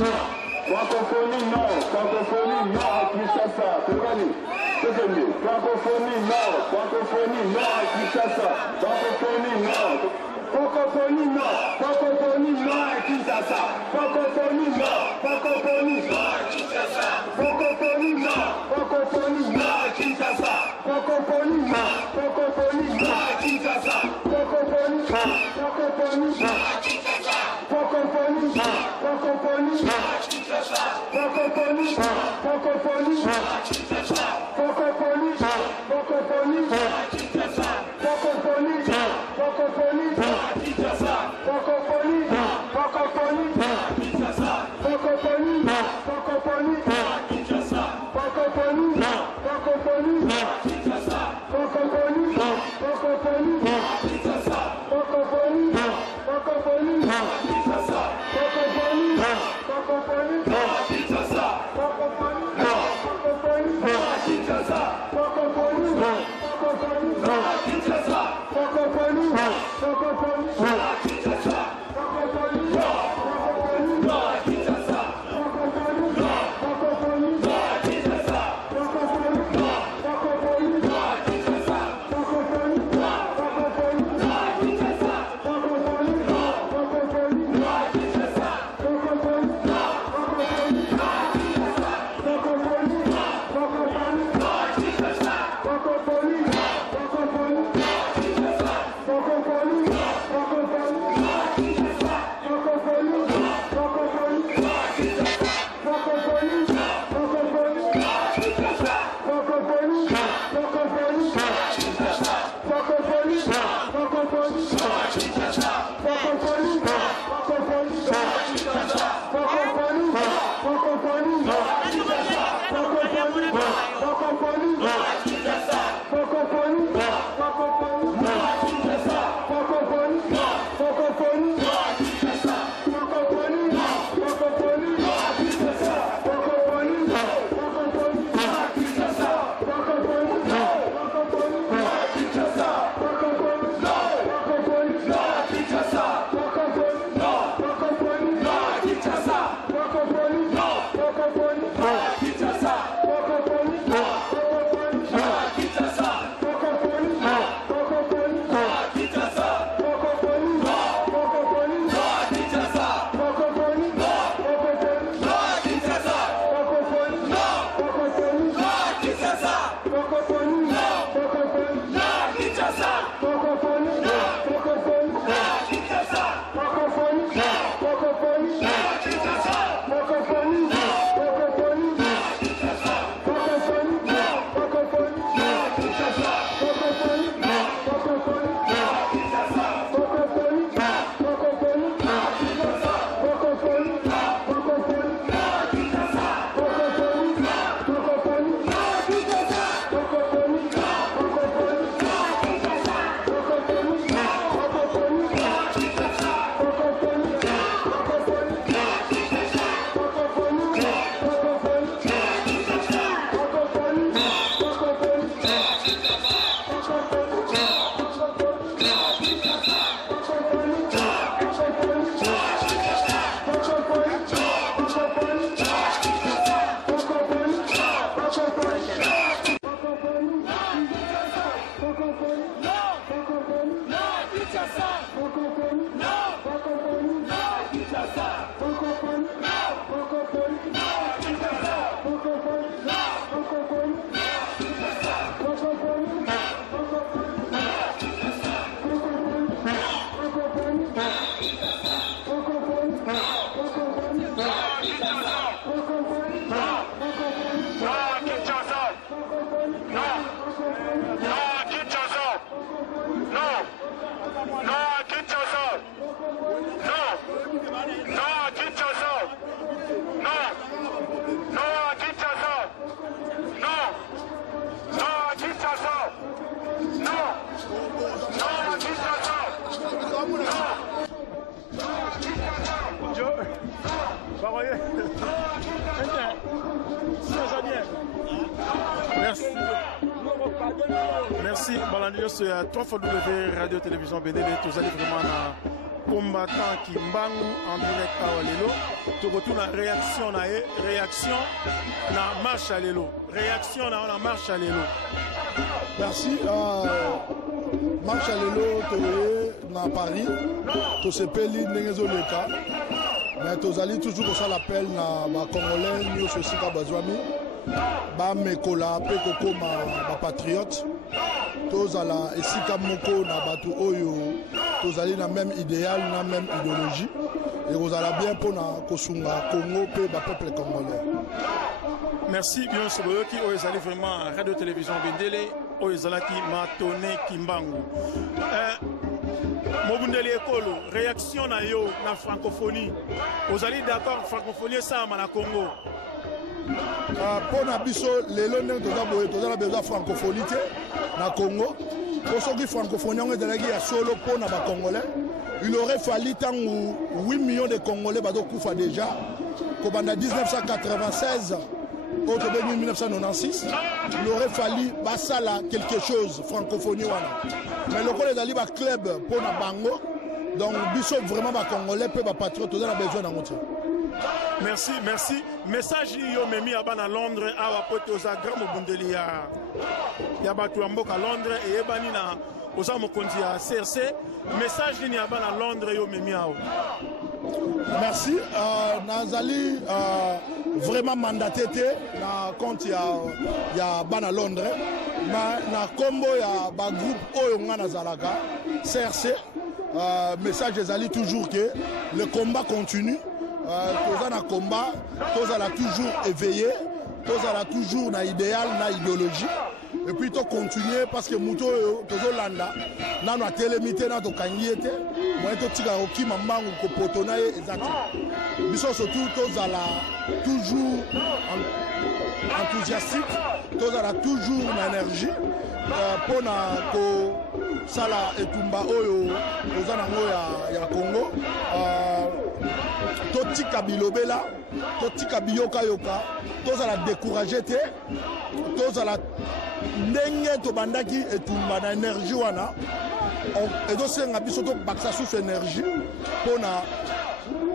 Francophonie non à Kinshasa. Francophonie non à Kinshasa. Francophonie non à Kinshasa. Francophonie non à Kinshasa. Francophonie non à Kinshasa. Francophonie non à Kinshasa. Francophonie Merci. Balandios, 3 fois W Radio Télévision Bénédé, tous allez vraiment combattant Kimbangu en direct à Lelo. Tu retournes la réaction na marche à Lelo. Réaction na marche à Lelo. Merci. Marche à Lelo, tu es à Paris. Tu sais pas le cas. Mais tu allais toujours ça l'appel na ba Congolais, nous aussi ka bazwami. Ba mekola pe koko ma patriote. Tous à la esika moko na batu oyo tous allez na même idéal na même idéologie et vous allez bien pour na kosunga Congo pe ba peuple congolais. Merci bien Soboyo qui oyo ezali vraiment radio télévision Bendele oyo ezalaki Matone Kimbangu. Mobundeli ekolo réaction na yo na francophonie. Vous allez d'accord francophonie ça na Congo. Pour na biso lelo ndenge toza besoin francophonie na Congo. Pour ceux qui francophonie on est délégué à solo pour na ba congolais. Il aurait fallu tant 8 millions de Congolais bado kufa déjà. Kobanda 1996 au 1996, il aurait fallu basala quelque chose francophonie wana. Mais le collège d'Ali ba club pour na bango. Donc biso vraiment ba congolais pe ba patriote toza na besoin na moto. Merci, merci. Message yo memi abana Londres awa pote oza grand mobundeli ya batu mboka Londres et ebani na oza mokonzi ya CRC. Message ni abana Londres yo memi awa. Merci. Nazali vraiment mandaté na compte ya bana Londres. Na combo ya ba groupe oyo ngana zalaka CRC. Message ezali toujours que le combat continue. Tous en combat, tous en toujours éveillé, tous en toujours na idéal, na idéologie. Et puis tu continuer parce que Mouto, tous landa, na no télémité na to kangiete, moi to tika oki mamangu ko potona exact. Biso surtout tous en toujours enthousiastique, tous en toujours na énergie pour na ko sala etumba oyo tous en ya Congo. Totika bilobela, totika biyoka yoka, tous à la décourager te, tous à la ndenge to bandaki etumba na énergie wana. Et donc c'est un abisso to baksa sous énergie pour na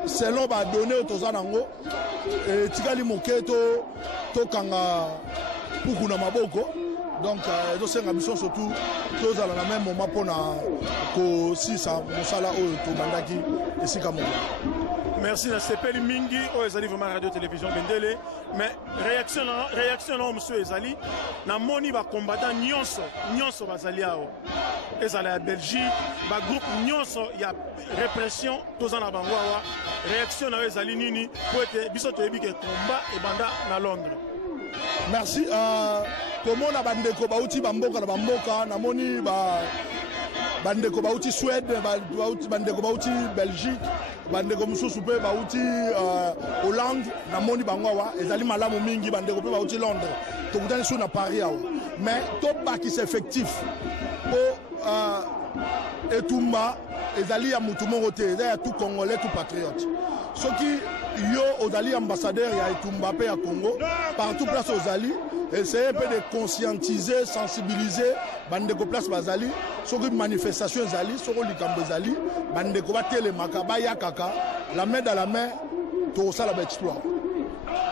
selon ba donner aux anango et tikali moketo to kanga puku na maboko. Donc c'est un abisso surtout tous à la même moment pour na ko si ça mosala o to bandaki et si kamongo. Merci na sepeli mingi o ezali vraiment radio télévision Bendele mais réaction na monsieur ezali na moni ba combattant nyonso bazali awo ezali ya Belgique ba groupe nyonso ya répression toza na bango awa réaction na ezali nini po ete biso toyebi ke combat e banda na Londres. Merci comment na bandeko bauti bamboka na bamboka na moni bandeko bauti Suède bandeko bauti Belgique bandeko mususu pe bauti Hollande na moni bango awa ezali malamu mingi bandeko pe bauti Londres tokutani sur na Paris awa mais to bakis effectif po etumba ezali ya mutu moko te ezali ya tout congolais tout patriote soki yo ozali ambassadeur ya etumba pe ya Congo partout place ozali essayer un peu de conscientiser, sensibiliser bandeko place bazali soki manifestation ezali soko likambo ezali bandeko batelemaka bayakaka la main dans la main tosala ba exploit.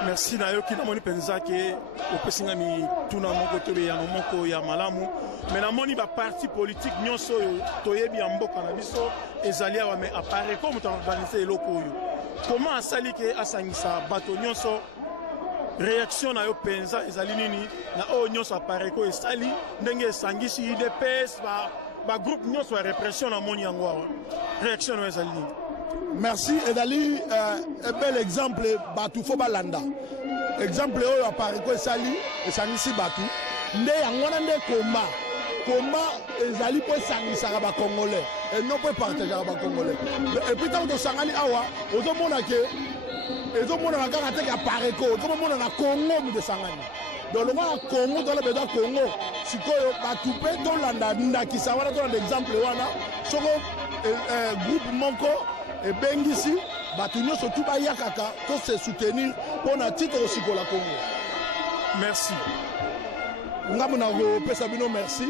Merci na yo ki na moni penza ke opesinga mi tuna moko to ya moko ya malamu mais na moni ba parti politique nyonso toyebi ya mboka na biso ezali awa mais apparaît comme to organiser eloko oyo comment asali ke asangisa bato nyonso réaction na yo penza ezali nini na o nyonso apparaît ko esali ndenge esangisi UDPS ba groupe nyonso ya répression na moni yango awa réaction na ezali nini. Merci Edali, un bel exemple Batu Fobalanda. Exemple oyo apparaît ko esali esangisi Batu nde yangona nde combat ezali po esangisa ba congolais et non po partager ba congolais et puis tant to sangali awa ozomona ke ezomona na kaka te ka pareko ozomona na Congo mi de sangani donc le na Congo dans le besoin Congo sikoyo Batu pe to landa ndakisa wana to exemple wana soko groupe moko et bengisi Batu nyonso tout bayakaka to se soutenir pour na titre aussi pour la Congo. Merci. Ngamuna go pesa bino merci.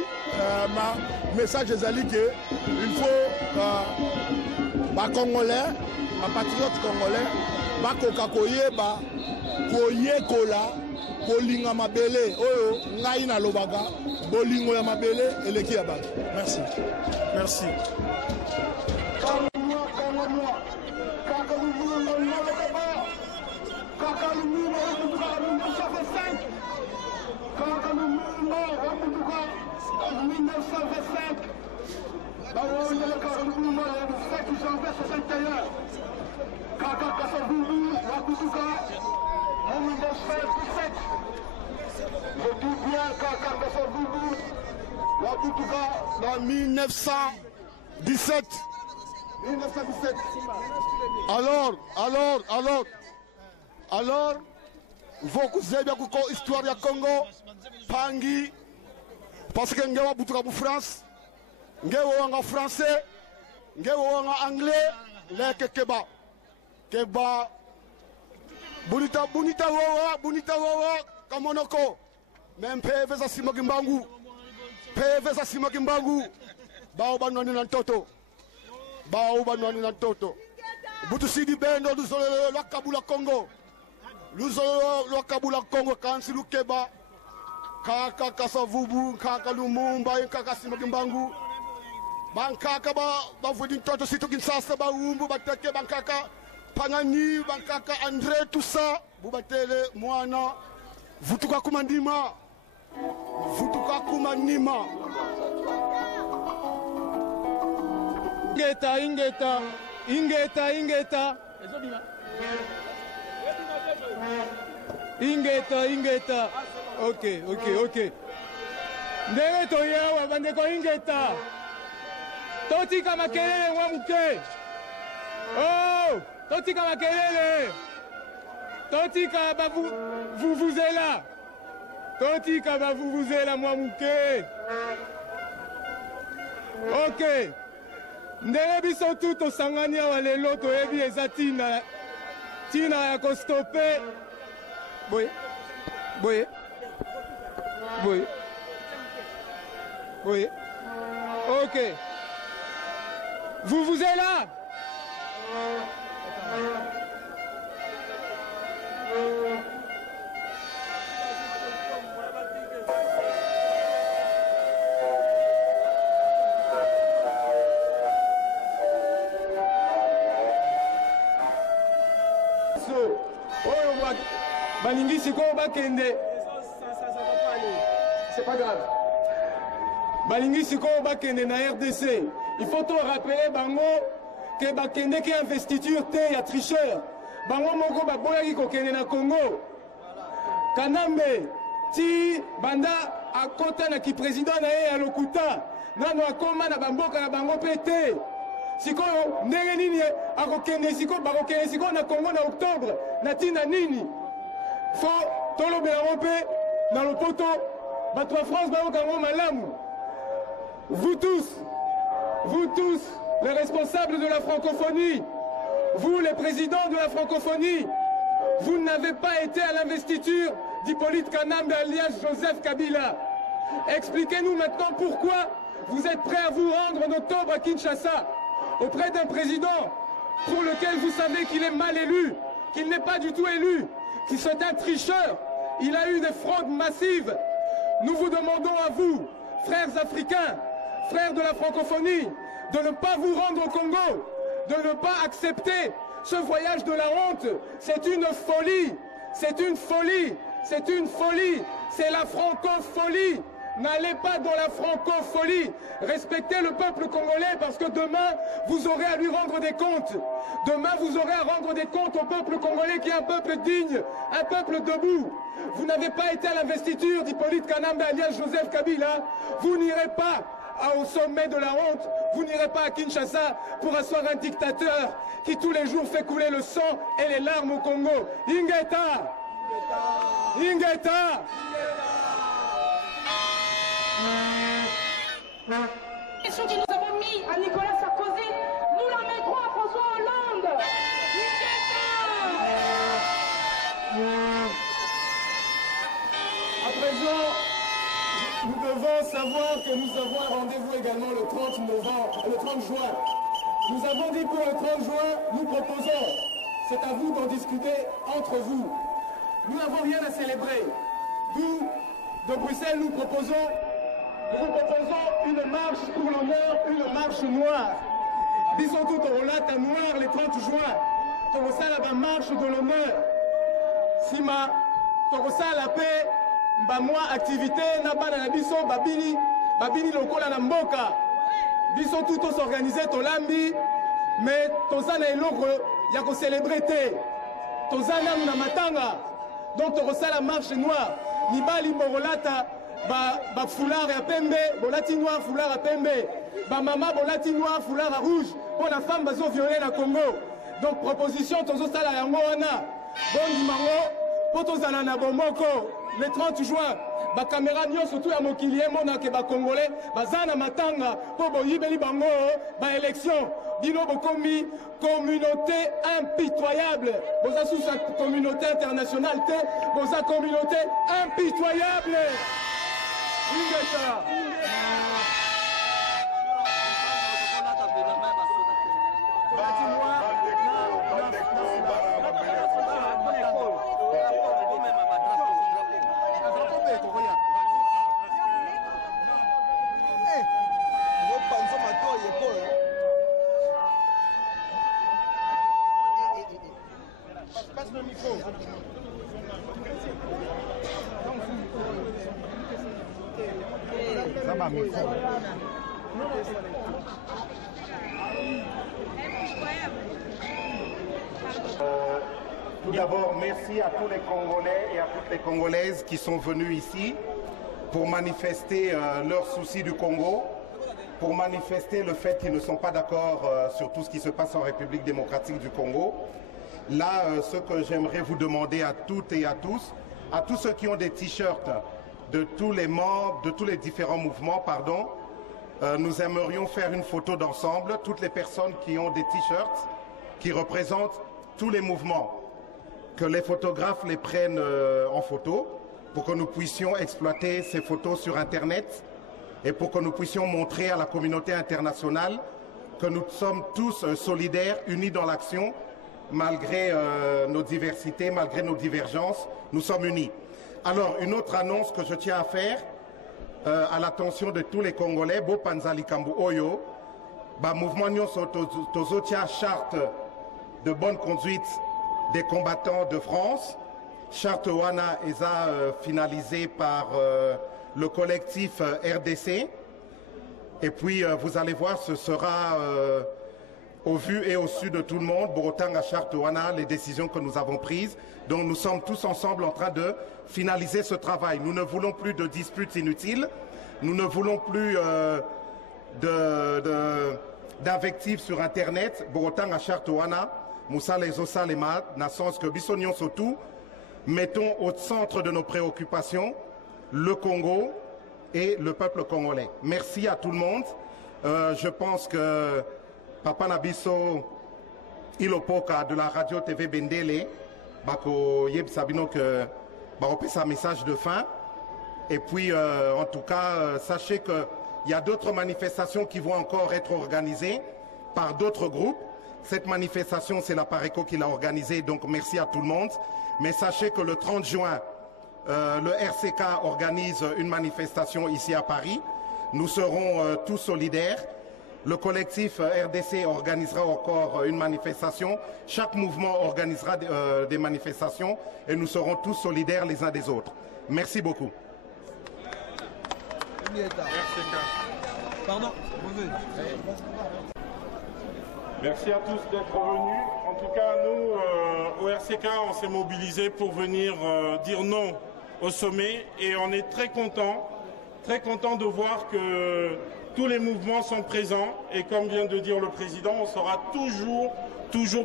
Ma message ezali que il faut bacongolais bapatriote congolais bakoka koyeba koyekola kolinga mabele oyo ngai nalobaka bolingo ya mabele eleki ya bato. Merci. Merci. Dans 1917. Alors, vous avez bien histoire de Congo, Pangi, parce que nous avons France, nous avons français, nous avons anglais, les Keba, Bonita Wawa, Kamonoko, même PV Simogimbangu, Baobanwani Nantoto, Butusidi Bendo, Kabula Congo, Kabula Congo, Kansilu Keba, Kaka Kasavubu, Kaka Lumumba, Kaka Simogimbangu, Bankaka Bavudin Toto Situkin Sasa, Baumbu, Bateke, Bankaka, Pangani, Bankaka, André, tout ça, Boubatele, Moana, Vutuka Kumandima. Ingeta. Ok. Ndenge toyawa bandeko Ingeta. Totika makelele mwa muke. Oh, totika makelele. Totika ba vous êtes là. Totika ba vous êtes là mwa muke. Ok. Ndenge biso tout tosangani awa lelo toyebi eza tina ya kostope. Boye. Ok. Vous êtes là? Balingi sikoyo bakende. C'est pas grave. Balingi sikoyo bakende na RDC. Il faut tout rappeler bango que bakende ki investiture te ya tricheur. Bango moko baboyaki kokende na Congo. Kanambe ti banda akota na ki président na ye ya lokuta. Nano akoma na bamboka na bango pete. Sikoyo ndenge nini akokende sikoyo bakokende sikoyo na Congo na octobre na tina nini? Faut tolobela mpe dans le poto bato ya France bayokango malamu. Vous tous les responsables de la francophonie, vous les présidents de la francophonie, vous n'avez pas été à l'investiture d'Hippolyte Kanambe alias Joseph Kabila. Expliquez-nous maintenant pourquoi vous êtes prêts à vous rendre en octobre à Kinshasa auprès d'un président pour lequel vous savez qu'il est mal élu, qu'il n'est pas du tout élu, qui c'est un tricheur. Il a eu des fraudes massives. Nous vous demandons à vous, frères africains, frères de la francophonie, de ne pas vous rendre au Congo, de ne pas accepter ce voyage de la honte. C'est une folie, c'est une folie, c'est une folie, c'est la francophonie. N'allez pas dans la francophonie. Respectez le peuple congolais parce que demain, vous aurez à lui rendre des comptes. Demain, vous aurez à rendre des comptes au peuple congolais qui est un peuple digne, un peuple debout. Vous n'avez pas été à l'investiture d'Hippolyte Kanambe alias Joseph Kabila. Vous n'irez pas au sommet de la honte. Vous n'irez pas à Kinshasa pour asseoir un dictateur qui tous les jours fait couler le sang et les larmes au Congo. Ingeta! Ingeta! Les questions que nous avons mis à Nicolas Sarkozy, nous la mettrons à François Hollande. À présent, nous devons savoir que nous avons un rendez-vous également le 30 juin Nous avons dit pour le 30 juin, nous proposons, c'est à vous d'en discuter entre vous. Nous n'avons rien à célébrer. D'où, de Bruxelles, nous proposons une marche pour l'honneur, une marche noire. Bisons tout au relate à noir les 30 juin. Torosala la marche de l'honneur. Sima, Torosala la paix, moi activité, nabana na biso, babini lokola na mboka. Bisons tout s'organiser tolambi, mais tozana eloko ya ko célébrer te. Tozana na matanga. Donc Torosala la marche noire. Nibali borolata ba foulard ya pembe, bolati noir foulard à pembe. Ba mama bolati noir foulard à rouge. Pour la femme bazo violer na Congo. Donc proposition tozosala yango wana. Bon dimango, po tozala na bomoko le 30 juin. Ba caméra nyo surtout ya mokili mona ke ba congolais bazana matanga po boyibeli bango ba élection. Bino bokomi communauté impitoyable. Boza sous sa communauté internationale te, boza communauté impitoyable. Ingeta. Tout d'abord, merci à tous les Congolais et à toutes les Congolaises qui sont venus ici pour manifester leurs soucis du Congo, pour manifester le fait qu'ils ne sont pas d'accord sur tout ce qui se passe en République démocratique du Congo. Là, ce que j'aimerais vous demander à toutes et à tous ceux qui ont des t-shirts de tous les membres, de tous les différents mouvements, pardon, nous aimerions faire une photo d'ensemble, toutes les personnes qui ont des t-shirts qui représentent tous les mouvements, que les photographes les prennent en photo pour que nous puissions exploiter ces photos sur Internet et pour que nous puissions montrer à la communauté internationale que nous sommes tous solidaires, unis dans l'action, malgré nos diversités, malgré nos divergences, nous sommes unis. Alors, une autre annonce que je tiens à faire à l'attention de tous les Congolais, Bo Panzali Kambu Oyo, mouvement Nyonso Tozotia charte de bonne conduite des combattants de France. Charte Wana est finalisée par le collectif RDC. Et puis, vous allez voir, ce sera au vu et au su de tout le monde, Borotanga Charte Wana, les décisions que nous avons prises. Donc, nous sommes tous ensemble en train de finaliser ce travail. Nous ne voulons plus de disputes inutiles. Nous ne voulons plus d'invectives sur Internet. Borotanga Charte Wana, Moussa Lezo Salema, n'a sens que Bissonion surtout, mettons au centre de nos préoccupations le Congo et le peuple congolais. Merci à tout le monde. Je pense que Papa Nabiso Ilopoka de la radio TV Bendele, Bako Yeb Sabino que sa message de fin. Et puis, en tout cas, sachez qu'il y a d'autres manifestations qui vont encore être organisées par d'autres groupes. Cette manifestation, c'est la Pareco qui l'a organisée, donc merci à tout le monde. Mais sachez que le 30 juin, le RCK organise une manifestation ici à Paris. Nous serons tous solidaires. Le collectif RDC organisera encore une manifestation. Chaque mouvement organisera des manifestations et nous serons tous solidaires les uns des autres. Merci beaucoup. Pardon. Merci à tous d'être venus. En tout cas, nous, au RCK, on s'est mobilisés pour venir dire non au sommet et on est très content de voir que tous les mouvements sont présents et comme vient de dire le président, on sera toujours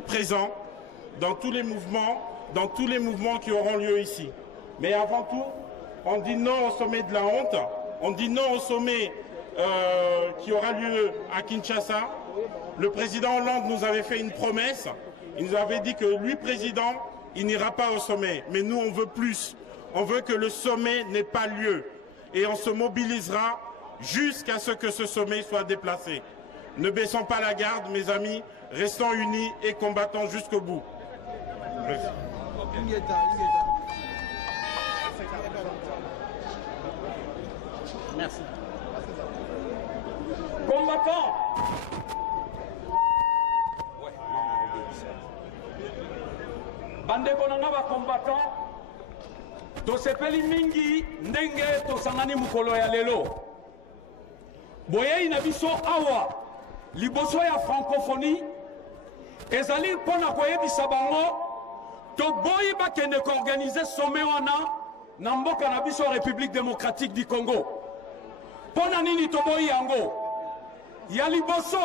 présent dans tous les mouvements qui auront lieu ici. Mais avant tout, on dit non au sommet de la honte, on dit non au sommet qui aura lieu à Kinshasa. Le président Hollande nous avait fait une promesse, il nous avait dit que lui, président, il n'ira pas au sommet. Mais nous, on veut plus. On veut que le sommet n'ait pas lieu. Et on se mobilisera jusqu'à ce que ce sommet soit déplacé. Ne baissons pas la garde, mes amis, restons unis et combattons jusqu'au bout. Merci. Combattants. Bandeko nanga ba combattants. Tosepeli mingi ndenge tosangani mukolo ya lelo. Boyei na biso awa liboso ya francophonie ezali mpona koyebisa bango toboyi bakende koorganize sommet wana na mboka na biso République démocratique du Congo. Mpona nini toboyi yango ya liboso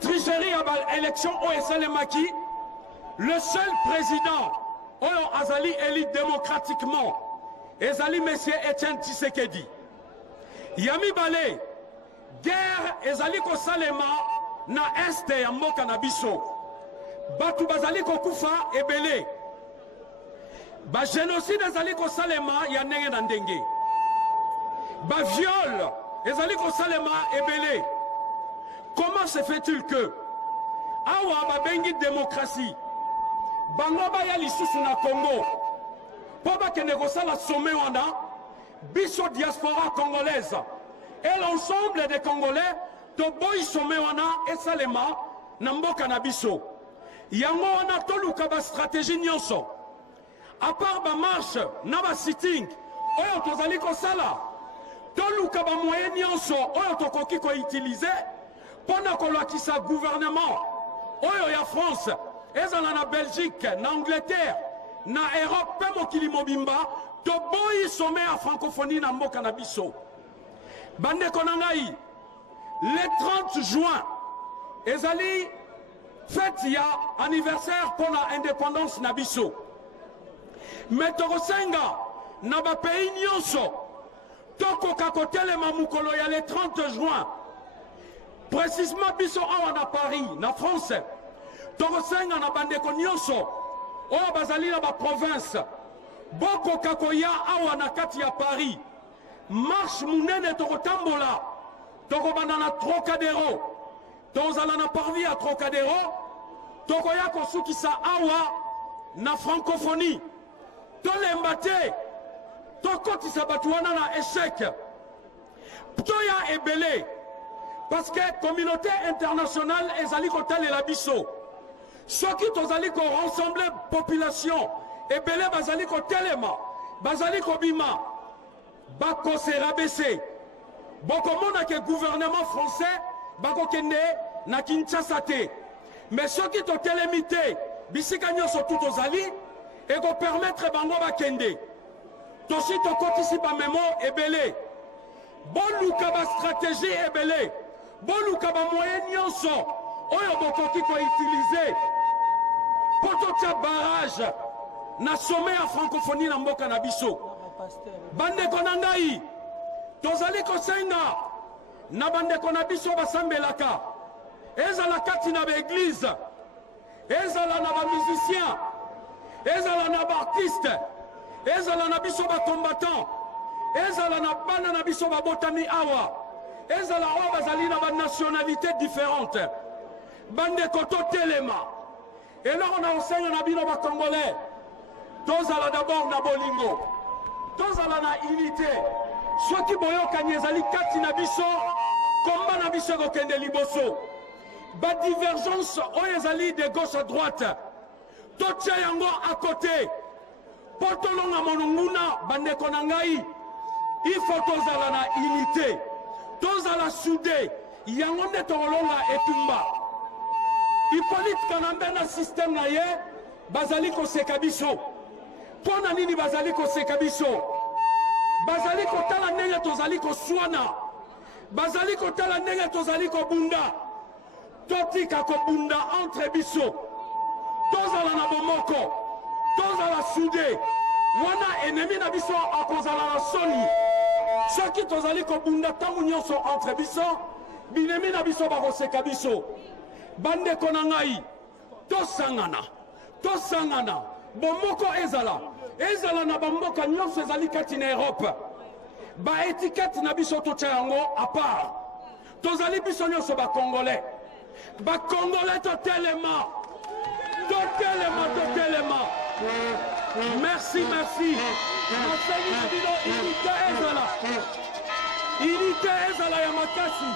tricherie ya élection oyo esalemaki, le seul président oyo azali élu démocratiquement ezali monsieur Etienne Tshisekedi. Yami Balé, guerre ezali kosalema na este ya mboka na biso. Batu bazali kokufa ebele. Ba génocide ezali kosalema ya ndenge na ndenge. Ba viol ezali kosalema ebele. Comment se fait-il que awa babengi démocratie bango baya lisusu na Congo po bakende kosala sommet wana biso diaspora congolaise et l'ensemble des Congolais toboyi sommet wana esalema na mboka na biso yango wana toluka ba stratégie nyonso à part ba marche na ba sitting oyo tozali kosala toluka ba moyen nyonso oyo tokoki ko utiliser pona kolakisa gouvernement oyo ya France ezala na Belgique na Angleterre na Europe pe mokili mobimba toboyi sommet ya francophonie na mboka na biso. Bandeko na ngai le 30 juin ezali fête ya anniversaire pona indépendance na biso. Mais tokosenga na ba pays nyonso tokoka kotelema mukolo ya le 30 juin précisément biso awa na Paris na France tokosenga na bandeko nyonso oyo bazali na ba province bokoka koya awa na kati ya Paris marche munene tokotambola tokobanda na Trocadéro tozala na parvis ya Trocadéro tokoya kosukisa awa na francophonie tolemba te tokotisa bato wana na échec toya ebele parce que communauté internationale ezali kotalela biso soki tozali ko rassembler population ebele bazali kotelema bazali kobima bakose rabese bokomona ke gouvernement français bakokende na Kinshasa te mais soki totelemi te bisika nyonso tu tozali ekopermettre bango bakende tosi tokotisi bamemo ebele boluka ba stratégie ebele boluka ba moyen nyonso oyo bokoki koutilize po totia barrage na sommet ya francophonie na mboka na biso. Bandeko na ngai tozali kosenga na bandeko na biso basambelaka ezala kati na baeglise ezala na bamusicien ezala na baartiste ezala na biso bacombattant ezala na bana na biso babotami awa ezala oyo bazali na banationalité différente bandeko totelema eloko na kosenga na bino bacongolais tozala d'abord na bolingo tozala na unité soki boyokani ezali kati na biso komba na biso ekokende liboso badivergence oyo ezali de gauche à droite totia yango à côté po tolonga mononguna bandeko na ngai il faut tozala na unité tozala soudé yango nde tokolonga etumba Hippolyte Kanambe na système na ye bazali koseka biso pona nini bazali koseka biso bazali kotala ndenge tozali koswana bazali kotala ndenge tozali kobunda totika kobunda entre biso tozala na bomoko tozala soudé wana ennemi na biso akozala na soni soki tozali kobunda ntango nyonso entre biso binemi na biso bakoseka biso bandeko na ngai tosangana bomoko ezala na bamboka nyonso ezali kati na Europe baetikete na biso totia yango à part tozali biso nyonso bacongolais bacongolais totelema merci nasengi na bino unité ezala ya makasi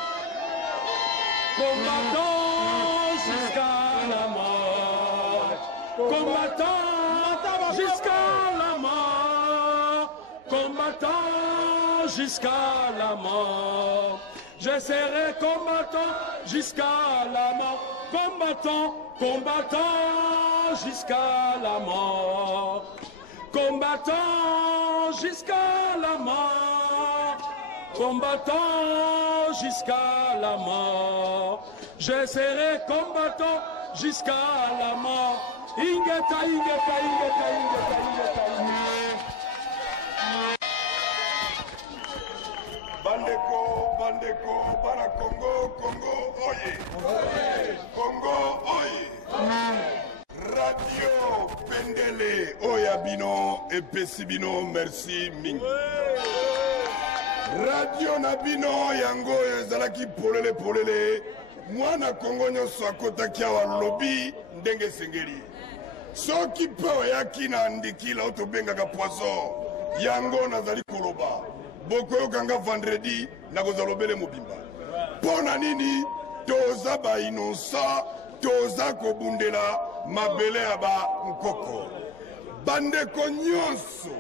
combattant jusqu'à la mort combattant jusqu'à la mort combattant jusqu'à la mort je serai combattant jusqu'à la mort combattant jusqu'à la mort combattant jusqu'à la mort combattant jusqu'à la mort je serai combattant jusqu'à la mort ingeta bandeko bana Congo oye Congo oye Radio Bendele oya bino epesi bino merci mingi radio na bino yango ezalaki polele mwana Congo nyonso akotaki awa lobi ndenge sengeli soki pe oyaki na ndikila otobengaka poisson yango nazali koloba bokoyokanga vendredi nakozalobele mobimba mpona nini toza bainosa toza kobundela mabele ya bankoko bandeko nyonso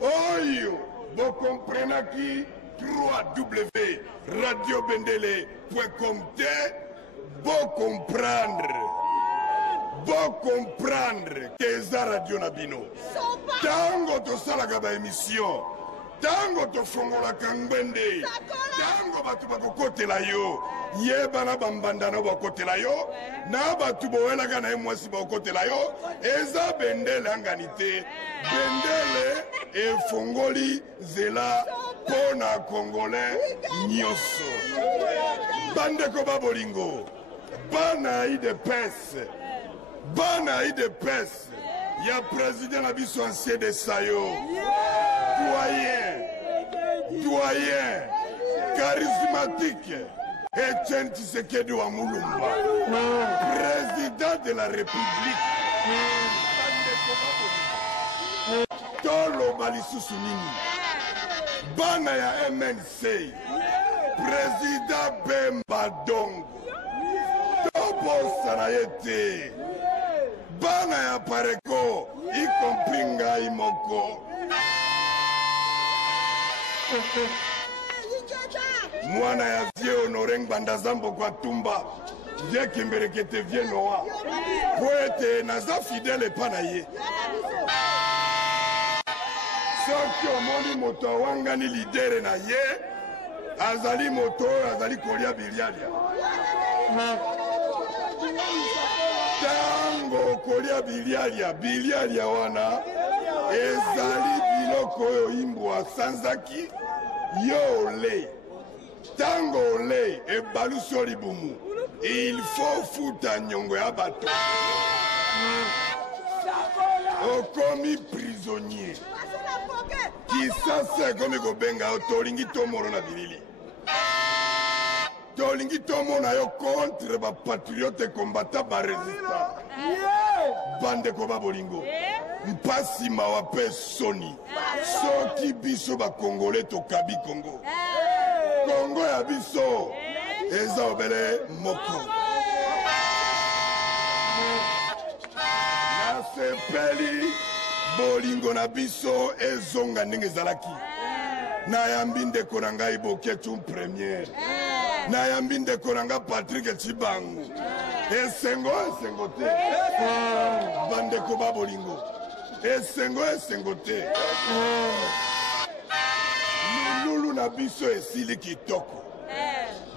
oyo bokomprenaki www.radiobendele.com te comprendre que eza radio na bino tango tosalaka baémission tango tofongolaka ngwende tango bato bakokotela yo yebana bambandana bakotela yo na bato bowelaka na ye mwasi bakotela yo eza bendele angani te bendele efongoli nzela mpo na congolais nyonso bandeko babolingo bana idps ya président na biso ancien de sayo doyen charismatique Etienne Tshisekedi wa Mulumba président de la République toloba lisusu nini bana ya MNC président Bemba Dongo tobosana ye te bana ya Pareko y compris ngai moko mwana ya vie honore ngbanda zambo kwa tumba vie kimberekete vie noa po ete naza fidele epa na ye soki omoni moto awangani lidere na ye azali moto oyo azali kolia bilialia tango kolia bilialia wana ezali biloko oyo imbwa sanzaki yo ole tango ole ebaluso libumu il faut futa nyongo ya bato okomi prisonnier kisasa ekomi kobenga yo tolingi tomoro na bilili tolingi tomona yo contre bapatriote kombata barésistant bandeko babolingo mpasi mawa mpe soni soki biso bakongole tokabi kongo kongo ya biso eza obele moko nasepeli bolingo na biso ezonga ndenge ezalaki nayambi ndeko na ngai boketu première nayambi ndeko na nga Patrick Chibangu esengo te bandeko babolingo esengo te milulu na biso esili kitoko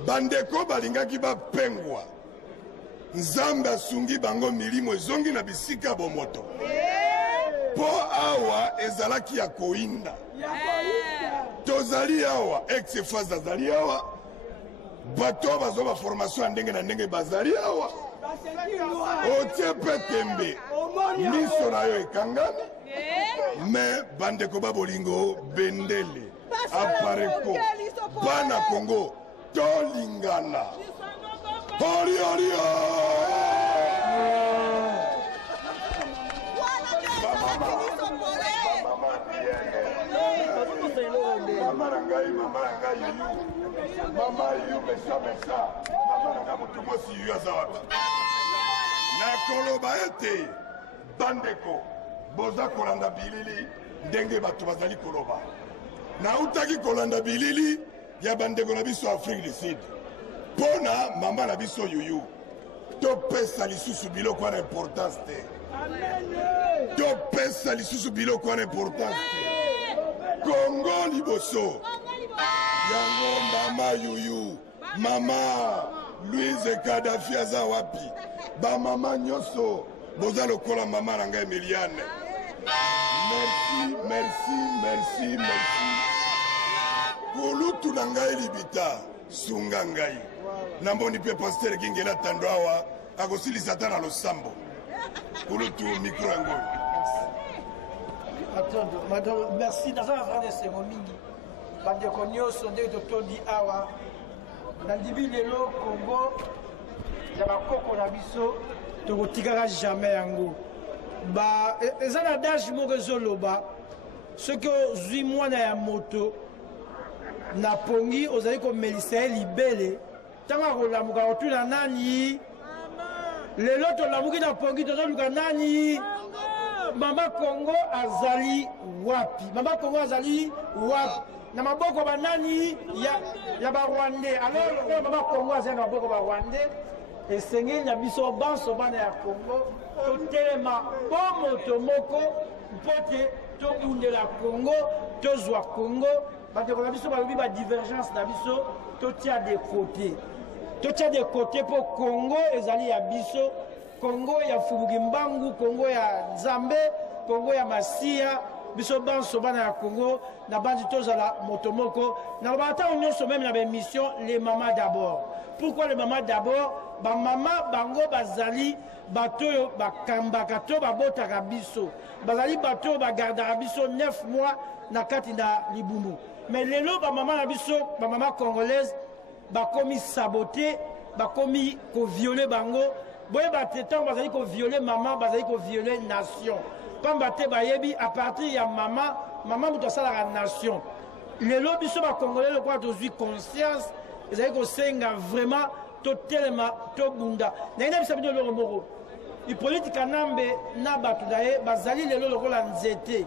bandeko balingaki bapengwa nzambe asungi bango milimo ezongi na bisika bomoto po awa ezalaki ya koinda tozali awa ex-phase azali awa bato bazwa baformation ya ndenge na ndenge bazali awa otie mpe tembe miso na yo ekangami me bandeko babolingo bendele apareko bana Congo tolingana. Oli, oli, Mama Rangai, Mama yu mesa. Mama Rangai mutumosi yu azawapi. Na koloba ete bandeko boza kolanda bilili ndenge bato bazali koloba. Na utaki kolanda bilili ya bandeko na biso Afrique du Sud. Pona mama na biso yuyu. Topesa lisusu biloko na importance te. Topesa lisusu biloko na importance te. Congo liboso. Yango mama yuyu. Mama Louise Kadhafi aza wapi. Ba mama nyoso. Boza lokola mama Ranga Emiliane. Merci. Kulutu na ngai libita. Sunga ngai. Namboni pe pasteur Kingela Tandoawa. Akosilisa ta na losambo. Kulutu micro yango. Merci. Dans un vrai de Semomingi. Bandeko nyonso nde totondi awa. Nandibi lelo Congo. Ya bakoko na biso. Tokotikaka jamais yango. Ba eza na dash moko ezoloba soki ozwi mwana ya moto na pongi ozali komelisa ye libele ntango akolamuka kotuna nani lelo tolamuki na pongi tozoluka nani mama Congo azali wapi na maboko banani ya barwandais alors mama Congo azali na maboko barwandais esengeli na biso banso bana ya Congo totelema po moto moko mpo te tokundela Congo tozwa Congo bandeko na biso balobi badivergence na biso totia de côté mpo Congo ezali ya biso Congo ya Fubuki Mbangu Congo ya Nzambe Congo ya Masiya biso banso bana ya Congo na bandi tozala moto moko na batango nyonso même na bémission les mamans d'abord. Pourquoi les mamans d'abord? Ba mama bango bazali bato bakambaka to babotaka biso bazali bato bagardaka biso 9 mois na kati na libumu mais lelo ba mama na biso ba mama congolaise bakomi saboter bakomi ko violer bango boye batetan bazali ko violer mama bazali ko violer nation pamba te bayebi à partir ya mama muto asalaka nation lelo biso ba congolais le quoi tozwi conscience ezali ko senga vraiment totelema tobunda naina bisabino loro moko ipolitika nambe na bato daye bazali lelo lokola nzete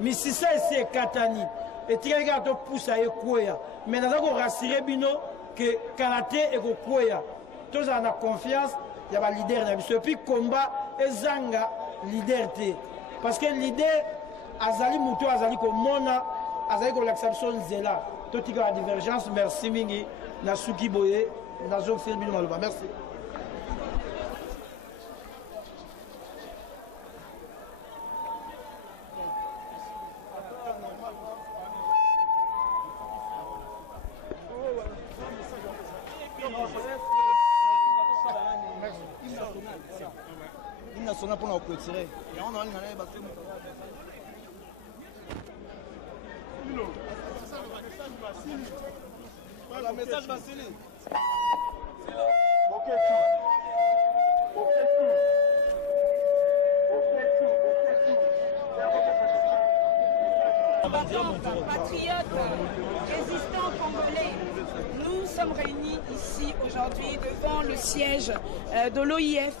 misisa esi ekatani etikali kaka topusa ekweya mais naza korasire bino ke karate ekokweya tozala na confiance ya balider na biso epuis komba ezanga lider te parce que lider azali moto azali komona azali kolakisa biso nzela totika la divergence merci mingi na suki boye nazo fait bino maloba merci. National pour nous clôturer. Le message va s'élever. Patriotes, résistants congolais, nous sommes réunis ici aujourd'hui devant le siège de l'OIF,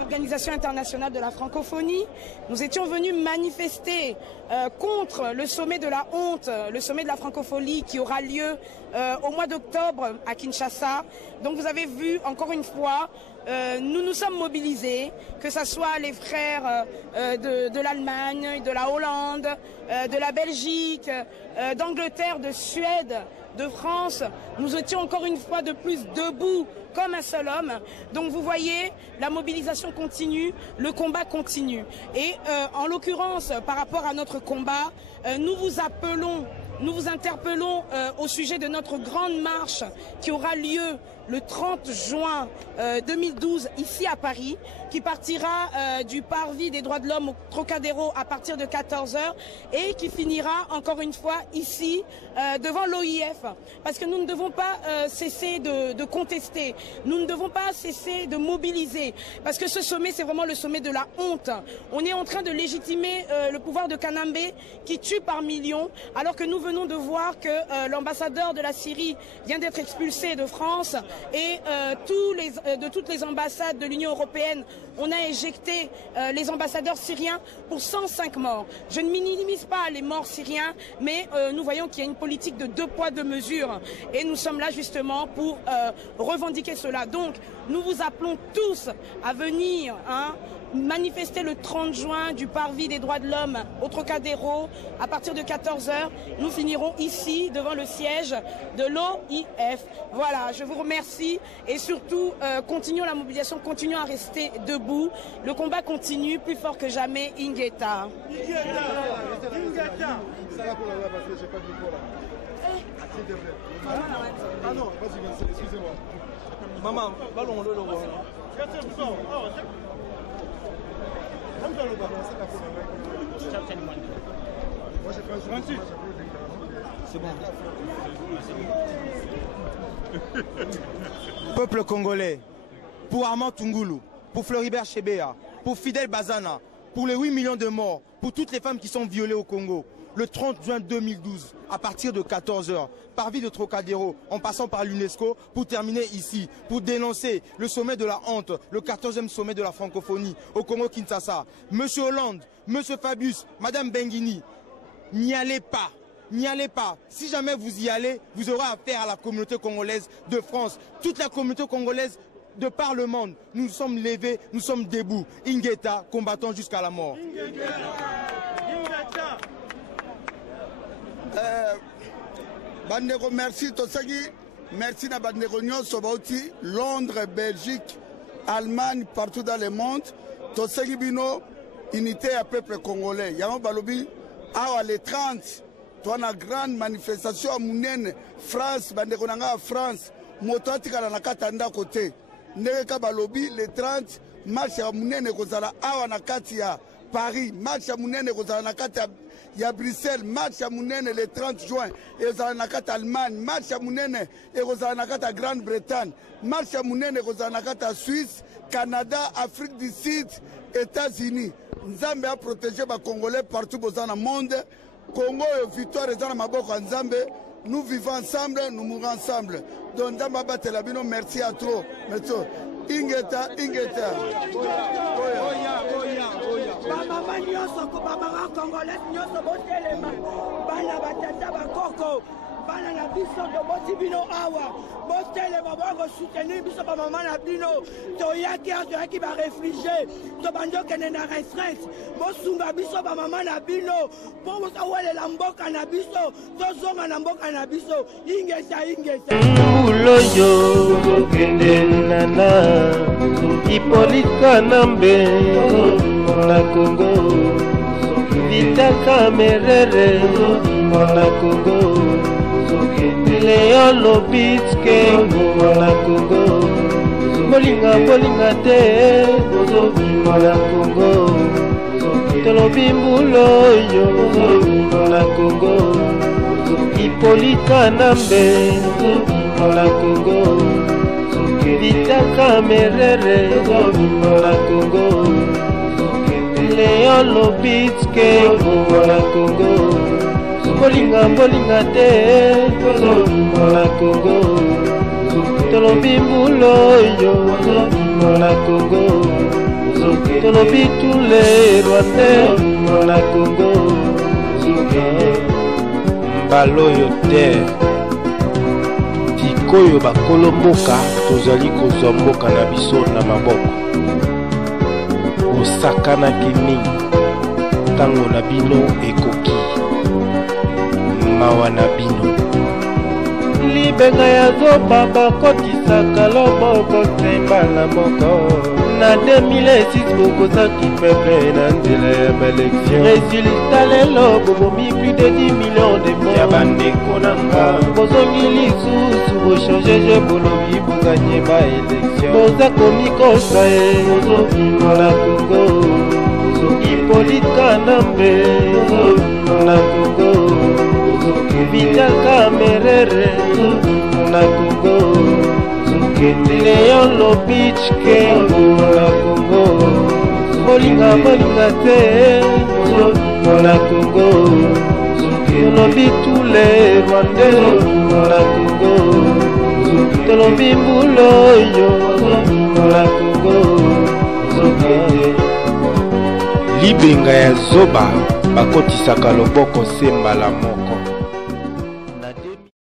Organisation internationale de la francophonie. Nous étions venus manifester contre le sommet de la honte, le sommet de la francophonie qui aura lieu au mois d'octobre à Kinshasa. Donc vous avez vu encore une fois, nous nous sommes mobilisés, que ce soit les frères de l'Allemagne, de la Hollande, de la Belgique, d'Angleterre, de Suède, de France. Nous étions encore une fois de plus debout comme un seul homme. Donc vous voyez, la mobilisation continue, le combat continue. Et en l'occurrence, par rapport à notre combat, nous vous appelons, nous vous interpellons au sujet de notre grande marche qui aura lieu le 30 juin 2012 ici à Paris. qui partira du parvis des droits de l'homme au Trocadéro à partir de 14h et qui finira encore une fois ici devant l'OIF. Parce que nous ne devons pas cesser de contester, nous ne devons pas cesser de mobiliser. Parce que ce sommet, c'est vraiment le sommet de la honte. On est en train de légitimer le pouvoir de Kanambe qui tue par millions, alors que nous venons de voir que l'ambassadeur de la Syrie vient d'être expulsé de France et de toutes les ambassades de l'Union européenne, on a éjecté les ambassadeurs syriens pour 105 morts. Je ne minimise pas les morts syriens, mais nous voyons qu'il y a une politique de 2 poids 2 mesures et nous sommes là justement pour revendiquer cela. Donc nous vous appelons tous à venir manifester le 30 juin du parvis des droits de l'homme au Trocadéro à partir de 14h. Nous finirons ici devant le siège de l'OIF. Voilà, je vous remercie et surtout continuons la mobilisation, continuons à rester debout. Le combat continue plus fort que jamais. Ingeta. Ah non, vas-y, excusez-moi. Maman, ballon, le logo. C'est bon. Peuple congolais, pour Armand Tungulu, pour Floribert Chebeya, pour Fidel Bazana, pour les 8 millions de morts, pour toutes les femmes qui sont violées au Congo, le 30 juin 2012, à partir de 14h, parvis de Trocadéro, en passant par l'UNESCO, pour terminer ici, pour dénoncer le sommet de la honte, le 14e sommet de la francophonie au Congo-Kinshasa. Monsieur Hollande, Monsieur Fabius, Madame Benguini, n'y allez pas. N'y allez pas. Si jamais vous y allez, vous aurez affaire à la communauté congolaise de France. Toute la communauté congolaise de par le monde. Nous nous sommes levés, nous sommes debout. Ingeta, combattant jusqu'à la mort. Bandeko, merci Tosagi, merci na bandeko nyonso bauti Londres, Belgique, Allemagne, partout dans le monde. Tosagi bino unité à peuple congolais. Yango balobi awa le 30 toi na grande manifestation à Mounene, France, bandeko nanga France, moto atikala na katanda côté. Ndeka balobi le 30 marche à Mounene kozala awa na kati ya Paris, marche à Mounene kozala na kati ya Bruxelles, marche à Mounene le 30 juin, et kozala na kati Allemagne, marche à Mounene et kozala na kati Grande-Bretagne, marche à Mounene kozala na kati Suisse, Canada, Afrique du Sud, États-Unis. Nzambe a protégé les Congolais partout dans le monde. Congo et victoire est dans maboko Nzambe. Nous vivons ensemble, nous mourons ensemble. Donc Nzambe Batelabino, merci à trop. Merci. Ingeta, Ingeta. Bamama nyonso ko bamama congolais nyonso botelema. Bana batata bakoko. Bana na biso to boti bino awa. Botelema bako soutenir biso bamama na bino. Toyaki ba réfugié. To banjo kene na retraite. Bosunga biso bamama na bino. Po bosa wale la mboka na biso. Tozonga na mboka na biso. Ingeta, Ingeta. Uloyo kende nana. Hippolyte Kanambe na Congo, Vita Kamerere na Congo, Léon Lobitske na Congo, Bolinga te na Congo, Tolobi Mbuloyo na Congo, Hippolyte Kanambe na Congo, Vita Kamerere na Congo, Léon Lobitske na Congo, Bolinga te na Congo, Tolobi Mbuloyo na Congo, Tolobi tous les Rwandais na Congo, Mbaloyo te koyo bakolo mboka tozali kozwa mboka na biso na maboko osakanaki mingi ntango na bino ekoki mawa na bino libenga ya zoba bakotisaka loboko tembala moko na 2006 bokozaki peuple na nzela ya baélection résultat lelo bobomi plus de 10 millions de morts ya bandeko nanga bozongi lisusu bochange bolobi bokanye baelektio boza komikosa ye na Kongo Hippolyte Kanambe na Kongo Vital Kamerere na Kongo Léon Lobitschke na Kongo Molinga te na Congo Tolobi tous les Rwandais na Congo Tolobi Mbuloyo na Congo Libenga ya Zoba bakotisaka loboko semba la moko